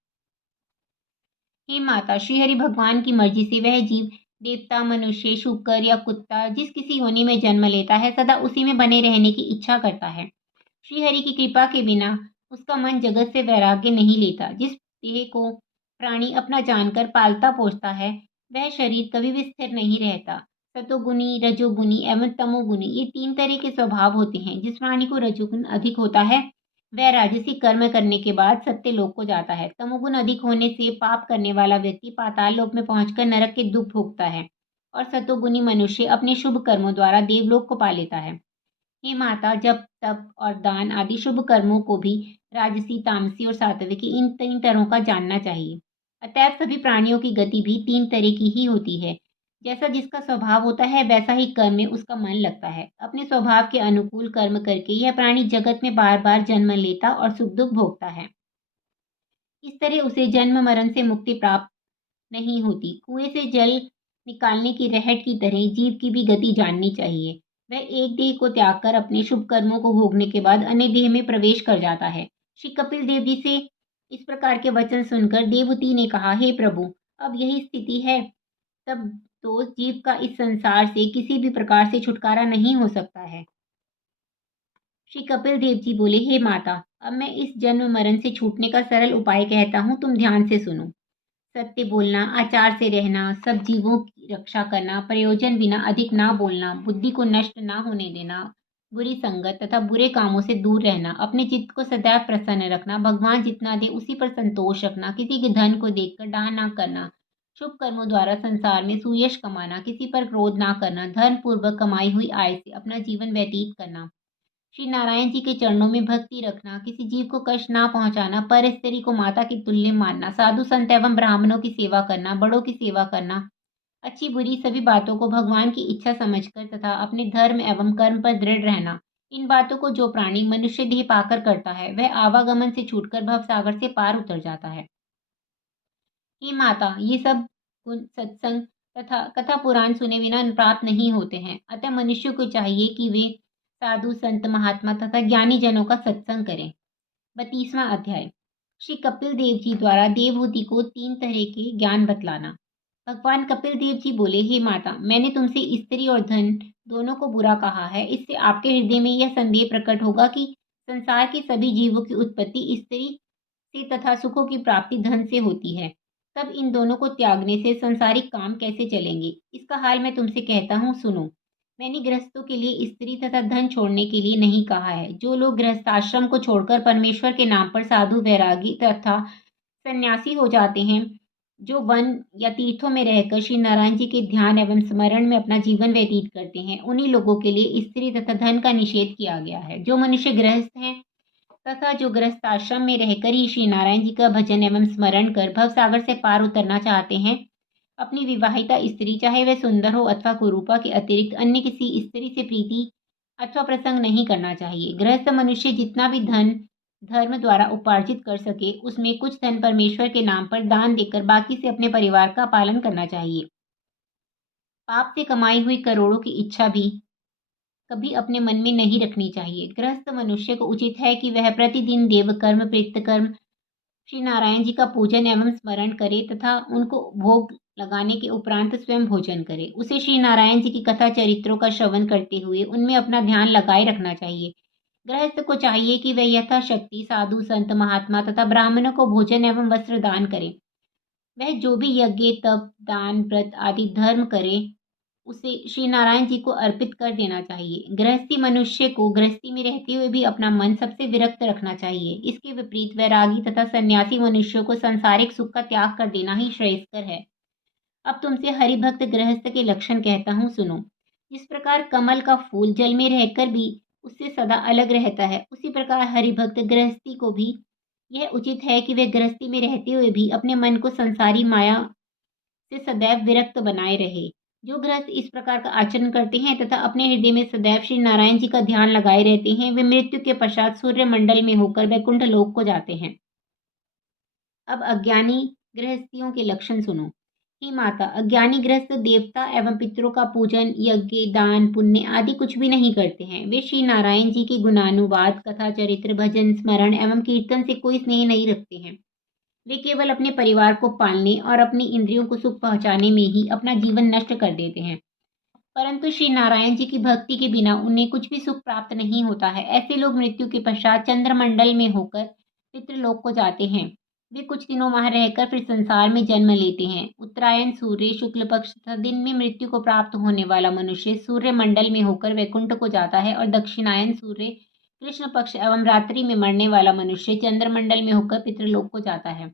हे माता, श्री हरि भगवान की मर्जी से वह जीव देवता मनुष्य शुकर या कुत्ता जिस किसी योनि में जन्म लेता है सदा उसी में बने रहने की इच्छा करता है। श्री हरि की कृपा के बिना उसका मन जगत से वैराग्य नहीं लेता। जिस देह को प्राणी अपना जानकर पालता पोषता है वह शरीर कभी भी स्थिर नहीं रहता। सतोगुणी रजोगुणी एवं तमोगुणी ये 3 तरह के स्वभाव होते हैं। जिस प्राणी को रजोगुण अधिक होता है वह राजसिक कर्म करने के बाद सत्य लोक को जाता है। तमोगुण अधिक होने से पाप करने वाला व्यक्ति पाताल लोक में पहुंचकर नरक के दुख भोगता है और सतोगुणी मनुष्य अपने शुभ कर्मों द्वारा देवलोक को पा लेता है। हे माता, जप तप और दान आदि शुभ कर्मों को भी राजसी तामसी और सात्विकी इन 3 तरहों का जानना चाहिए। अतएव सभी प्राणियों की गति भी 3 तरह की ही होती है। जैसा जिसका स्वभाव होता है वैसा ही कर्म में उसका मन लगता है। अपने स्वभाव के अनुकूल कर्म करके यह प्राणी जगत में बार बार जन्म लेता और सुख दुख भोगता है। इस तरह उसे जन्म मरण से मुक्ति प्राप्त नहीं होती। कुएं से जल निकालने की रहट की तरह जीव की भी गति जाननी चाहिए। वह एक देह को त्याग कर अपने शुभ कर्मों को भोगने के बाद अन्य देह में प्रवेश कर जाता है। श्री कपिल देव जी से इस प्रकार के वचन सुनकर देवहूति ने कहा, हे प्रभु, अब यही स्थिति है तब तो जीव का इस संसार से किसी भी प्रकार से छुटकारा नहीं हो सकता है। श्री कपिल देव जी बोले, हे माता, अब मैं इस जन्म मरण से छूटने का सरल उपाय कहता हूँ, तुम ध्यान से सुनो। सत्य बोलना, आचार से रहना, सब जीवों की रक्षा करना, प्रयोजन बिना अधिक ना बोलना, बुद्धि को नष्ट ना होने देना, बुरी संगत तथा बुरे कामों से दूर रहना, अपने चित्त को सदैव प्रसन्न रखना, भगवान जितना दे उसी पर संतोष रखना, किसी के धन को देखकर दान ना करना, शुभ कर्मों द्वारा संसार में सुयश कमाना, किसी पर क्रोध ना करना, धन पूर्वक कमाई हुई आय से अपना जीवन व्यतीत करना, श्री नारायण जी के चरणों में भक्ति रखना, किसी जीव को कष्ट ना पहुंचाना, पर स्त्री को माता की तुल्य मानना, साधु संत एवं ब्राह्मणों की सेवा करना, बड़ों की सेवा करना, अच्छी बुरी सभी बातों को भगवान की इच्छा समझकर तथा अपने धर्म एवं कर्म पर दृढ़ रहना, इन बातों को जो प्राणी मनुष्य देह पाकर करता है वह आवागमन से छूटकर भव सागर से पार उतर जाता है। हे माता, ये सब गुण सत्संग तथा कथा पुराण सुने बिना प्राप्त नहीं होते हैं। अतः मनुष्य को चाहिए कि वे साधु संत महात्मा तथा ज्ञानी जनों का सत्संग करें। 32वां अध्याय। श्री कपिल देव जी द्वारा देवहूति को 3 तरह के ज्ञान बतलाना। भगवान कपिल देव जी बोले, हे माता, मैंने तुमसे स्त्री और धन दोनों को बुरा कहा है। इससे आपके हृदय में यह संदेह प्रकट होगा कि संसार के सभी जीवों की उत्पत्ति स्त्री से तथा सुखों की प्राप्ति धन से होती है। तब इन दोनों को त्यागने से संसारिक काम कैसे चलेंगे? इसका हाल मैं तुमसे कहता हूँ, सुनो। मैंने गृहस्थों के लिए स्त्री तथा धन छोड़ने के लिए नहीं कहा है। जो लोग गृहस्थाश्रम को छोड़कर परमेश्वर के नाम पर साधु वैरागी तथा सन्यासी हो जाते हैं, जो वन या तीर्थों में रहकर श्री नारायण जी के ध्यान एवं स्मरण में अपना जीवन व्यतीत करते हैं, उन्हीं लोगों के लिए स्त्री तथा धन का निषेध किया गया है। जो मनुष्य गृहस्थ हैं तथा जो गृहस्थ आश्रम में रहकर ही श्री नारायण जी का भजन एवं स्मरण कर भव सागर से पार उतरना चाहते हैं, अपनी विवाहिता स्त्री, चाहे वह सुंदर हो अथवा कुरूपा, के अतिरिक्त अन्य किसी स्त्री से प्रीति अथवा प्रसंग नहीं करना चाहिए। गृहस्थ मनुष्य जितना भी धन धर्म द्वारा उपार्जित कर सके, उसमें कुछ धन परमेश्वर के नाम पर दान देकर बाकी से अपने परिवार का पालन करना चाहिए। पाप से कमाई हुई करोड़ों की इच्छा भी कभी अपने मन में नहीं रखनी चाहिए। गृहस्थ मनुष्य को उचित है कि वह प्रतिदिन देव कर्म, प्रेत कर्म, श्री नारायण जी का पूजन एवं स्मरण करे तथा उनको भोग लगाने के उपरांत स्वयं भोजन करे। उसे श्री नारायण जी की कथा चरित्रों का श्रवण करते हुए उनमें अपना ध्यान लगाए रखना चाहिए। गृहस्थ को चाहिए कि वह यथाशक्ति साधु संत महात्मा तथा ब्राह्मणों को भोजन एवं वस्त्र दान करे। वह जो भी यज्ञ तप दान व्रत आदि धर्म करे, उसे श्री नारायण जी को अर्पित कर देना चाहिए। गृहस्थी मनुष्य को गृहस्थी में रहते हुए भी अपना मन सबसे विरक्त रखना चाहिए। इसके विपरीत वैरागी तथा सन्यासी मनुष्यों को सांसारिक सुख का त्याग कर देना ही श्रेयस्कर है। अब तुमसे हरिभक्त गृहस्थ के लक्षण कहता हूँ, सुनो। जिस प्रकार कमल का फूल जल में रहकर भी उससे सदा अलग रहता है, उसी प्रकार हरिभक्त गृहस्थी को भी यह उचित है कि वे गृहस्थी में रहते हुए भी अपने मन को संसारी माया से सदैव विरक्त बनाए रहे। जो गृहस्थ इस प्रकार का आचरण करते हैं तथा अपने हृदय में सदैव श्री नारायण जी का ध्यान लगाए रहते हैं, वे मृत्यु के पश्चात सूर्य मंडल में होकर वैकुंठ लोक को जाते हैं। अब अज्ञानी गृहस्थियों के लक्षण सुनो। हे माता, अज्ञानी गृहस्थ देवता एवं पितरों का पूजन, यज्ञ, दान, पुण्य आदि कुछ भी नहीं करते हैं। वे श्री नारायण जी के गुणानुवाद, कथा चरित्र, भजन, स्मरण एवं कीर्तन से कोई स्नेह नहीं रखते हैं। वे केवल अपने परिवार को पालने और अपनी इंद्रियों को सुख पहुंचाने में ही अपना जीवन नष्ट कर देते हैं। परंतु श्री नारायण जी की भक्ति के बिना उन्हें कुछ भी सुख प्राप्त नहीं होता है। ऐसे लोग मृत्यु के पश्चात चंद्रमंडल में होकर पितृलोक को जाते हैं। वे कुछ दिनों वहां रहकर फिर संसार में जन्म लेते हैं। उत्तरायण सूर्य शुक्ल पक्ष तथा दिन में मृत्यु को प्राप्त होने वाला मनुष्य सूर्य मंडल में होकर वैकुंठ को जाता है और दक्षिणायन सूर्य कृष्ण पक्ष एवं रात्रि में मरने वाला मनुष्य चंद्रमंडल में होकर पितृलोक को जाता है।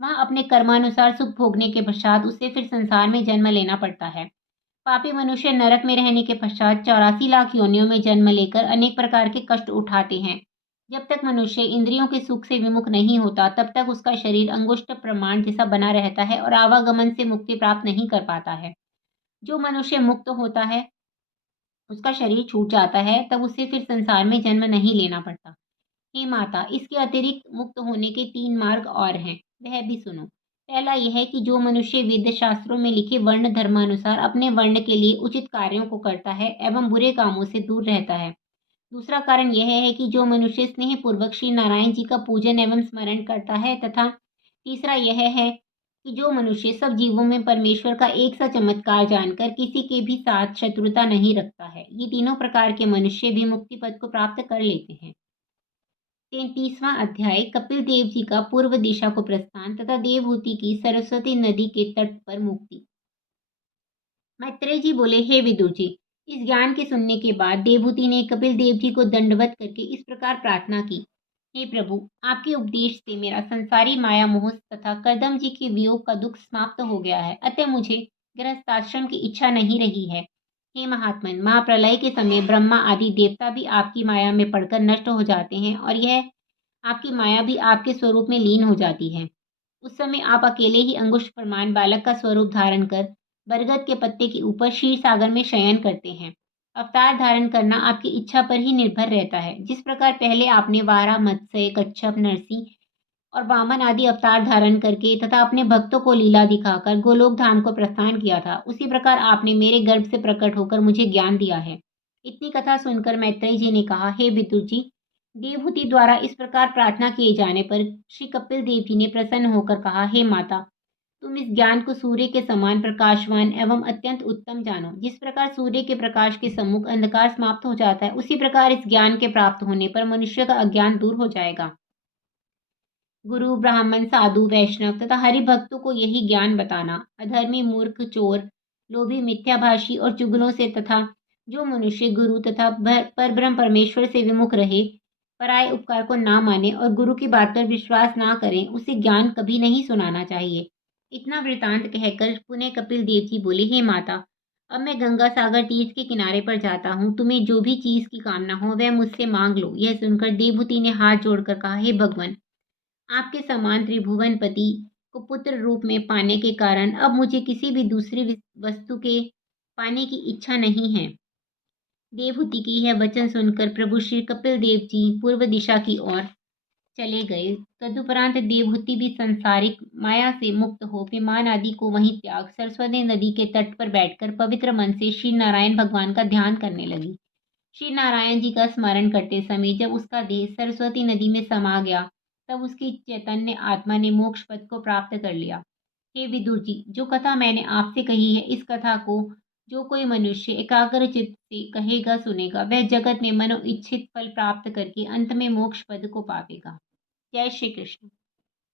वहां अपने कर्मानुसार सुख भोगने के पश्चात उसे फिर संसार में जन्म लेना पड़ता है। पापी मनुष्य नरक में रहने के पश्चात 84 लाख योनियों में जन्म लेकर अनेक प्रकार के कष्ट उठाते हैं। जब तक मनुष्य इंद्रियों के सुख से विमुख नहीं होता, तब तक उसका शरीर अंगुष्ठ प्रमाण जैसा बना रहता है और आवागमन से मुक्ति प्राप्त नहीं कर पाता है। जो मनुष्य मुक्त होता है, उसका शरीर छूट जाता है, तब उसे फिर संसार में जन्म नहीं लेना पड़ता। हे माता, इसके अतिरिक्त मुक्त होने के 3 मार्ग और हैं, वह भी सुनो। पहला यह है कि जो मनुष्य वेद शास्त्रों में लिखे वर्ण धर्मानुसार अपने वर्ण के लिए उचित कार्यों को करता है एवं बुरे कामों से दूर रहता है। दूसरा कारण यह है कि जो मनुष्य स्नेह पूर्वक श्री नारायण जी का पूजन एवं स्मरण करता है तथा तीसरा यह है कि जो मनुष्य सब जीवों में परमेश्वर का एक सा चमत्कार जानकर किसी के भी साथ शत्रुता नहीं रखता है। ये तीनों प्रकार के मनुष्य भी मुक्ति पद को प्राप्त कर लेते हैं। 33वां अध्याय। कपिल देव जी का पूर्व दिशा को प्रस्थान तथा देवहूति की सरस्वती नदी के तट पर मुक्ति। मैत्रेय जी बोले, हे विदुर जी, इस ज्ञान के सुनने के बाद देवहूति ने कपिल देव जी को दंडवत करके इस प्रकार प्रार्थना की, हे प्रभु, आपके उपदेश से मेरा संसारी माया मोह तथा कर्दम जी के वियोग का दुख समाप्त हो गया है। अतः मुझे गृहस्थाश्रम की इच्छा नहीं रही है। हे महात्मन, महाप्रलय के समय ब्रह्मा आदि देवता भी आपकी माया में पड़कर नष्ट हो जाते हैं और यह आपकी माया भी आपके स्वरूप में लीन हो जाती है। उस समय आप अकेले ही अंगुष्ठ प्रमाण बालक का स्वरूप धारण कर बरगद के पत्ते के ऊपर क्षीर सागर में शयन करते हैं। अवतार धारण करना आपकी इच्छा पर ही निर्भर रहता है। जिस प्रकार पहले आपने वारा, मत्स्य, कच्छप, नरसिंह और वामन आदि अवतार धारण करके तथा अपने भक्तों को लीला दिखाकर गोलोक धाम को प्रस्थान किया था, उसी प्रकार आपने मेरे गर्भ से प्रकट होकर मुझे ज्ञान दिया है। इतनी कथा सुनकर मैत्रेय जी ने कहा, हे विदुर जी, देवहूति द्वारा इस प्रकार प्रार्थना किए जाने पर श्री कपिल देव जी ने प्रसन्न होकर कहा, हे माता, तुम इस ज्ञान को सूर्य के समान प्रकाशवान एवं अत्यंत उत्तम जानो। जिस प्रकार सूर्य के प्रकाश के सम्मुख अंधकार समाप्त हो जाता है, उसी प्रकार इस ज्ञान के प्राप्त होने पर मनुष्य का अज्ञान दूर हो जाएगा। गुरु, ब्राह्मण, साधु, वैष्णव तथा हरिभक्तों को यही ज्ञान बताना, अधर्मी, मूर्ख, चोर, लोभी, मिथ्याभाषी और चुगलों से तथा जो मनुष्य गुरु तथा परब्रह्म परमेश्वर से विमुख रहे, पराये उपकार को ना माने और गुरु की बात पर विश्वास ना करें, उसे ज्ञान कभी नहीं सुनाना चाहिए। इतना वृतांत कहकर पुनः कपिल देव जी बोले, हे माता, अब मैं गंगा सागर तीर्थ के किनारे पर जाता हूँ। तुम्हें जो भी चीज की कामना हो वह मुझसे मांग लो। यह सुनकर देवहूति ने हाथ जोड़कर कहा, हे भगवान, आपके समान त्रिभुवनपति को पुत्र रूप में पाने के कारण अब मुझे किसी भी दूसरी वस्तु के पाने की इच्छा नहीं है। देवहूति की यह वचन सुनकर प्रभु श्री कपिल देव जी पूर्व दिशा की ओर चले गए। तदुपरांत देवहूति भी संसारिक माया से मुक्त हो विमान आदि को वहीं त्याग सरस्वती नदी के तट पर बैठकर पवित्र मन से श्री नारायण भगवान का ध्यान करने लगी। श्री नारायण जी का स्मरण करते समय जब उसका देह सरस्वती नदी में समा गया, तब उसकी चैतन्य आत्मा ने मोक्ष पद को प्राप्त कर लिया। हे विदुर जी, जो कथा मैंने आपसे कही है, इस कथा को जो कोई मनुष्य एकाग्र चित्त से कहेगा, सुनेगा, वह जगत में मनोइच्छित फल प्राप्त करके अंत में मोक्ष पद को पावेगा। जय श्री कृष्ण।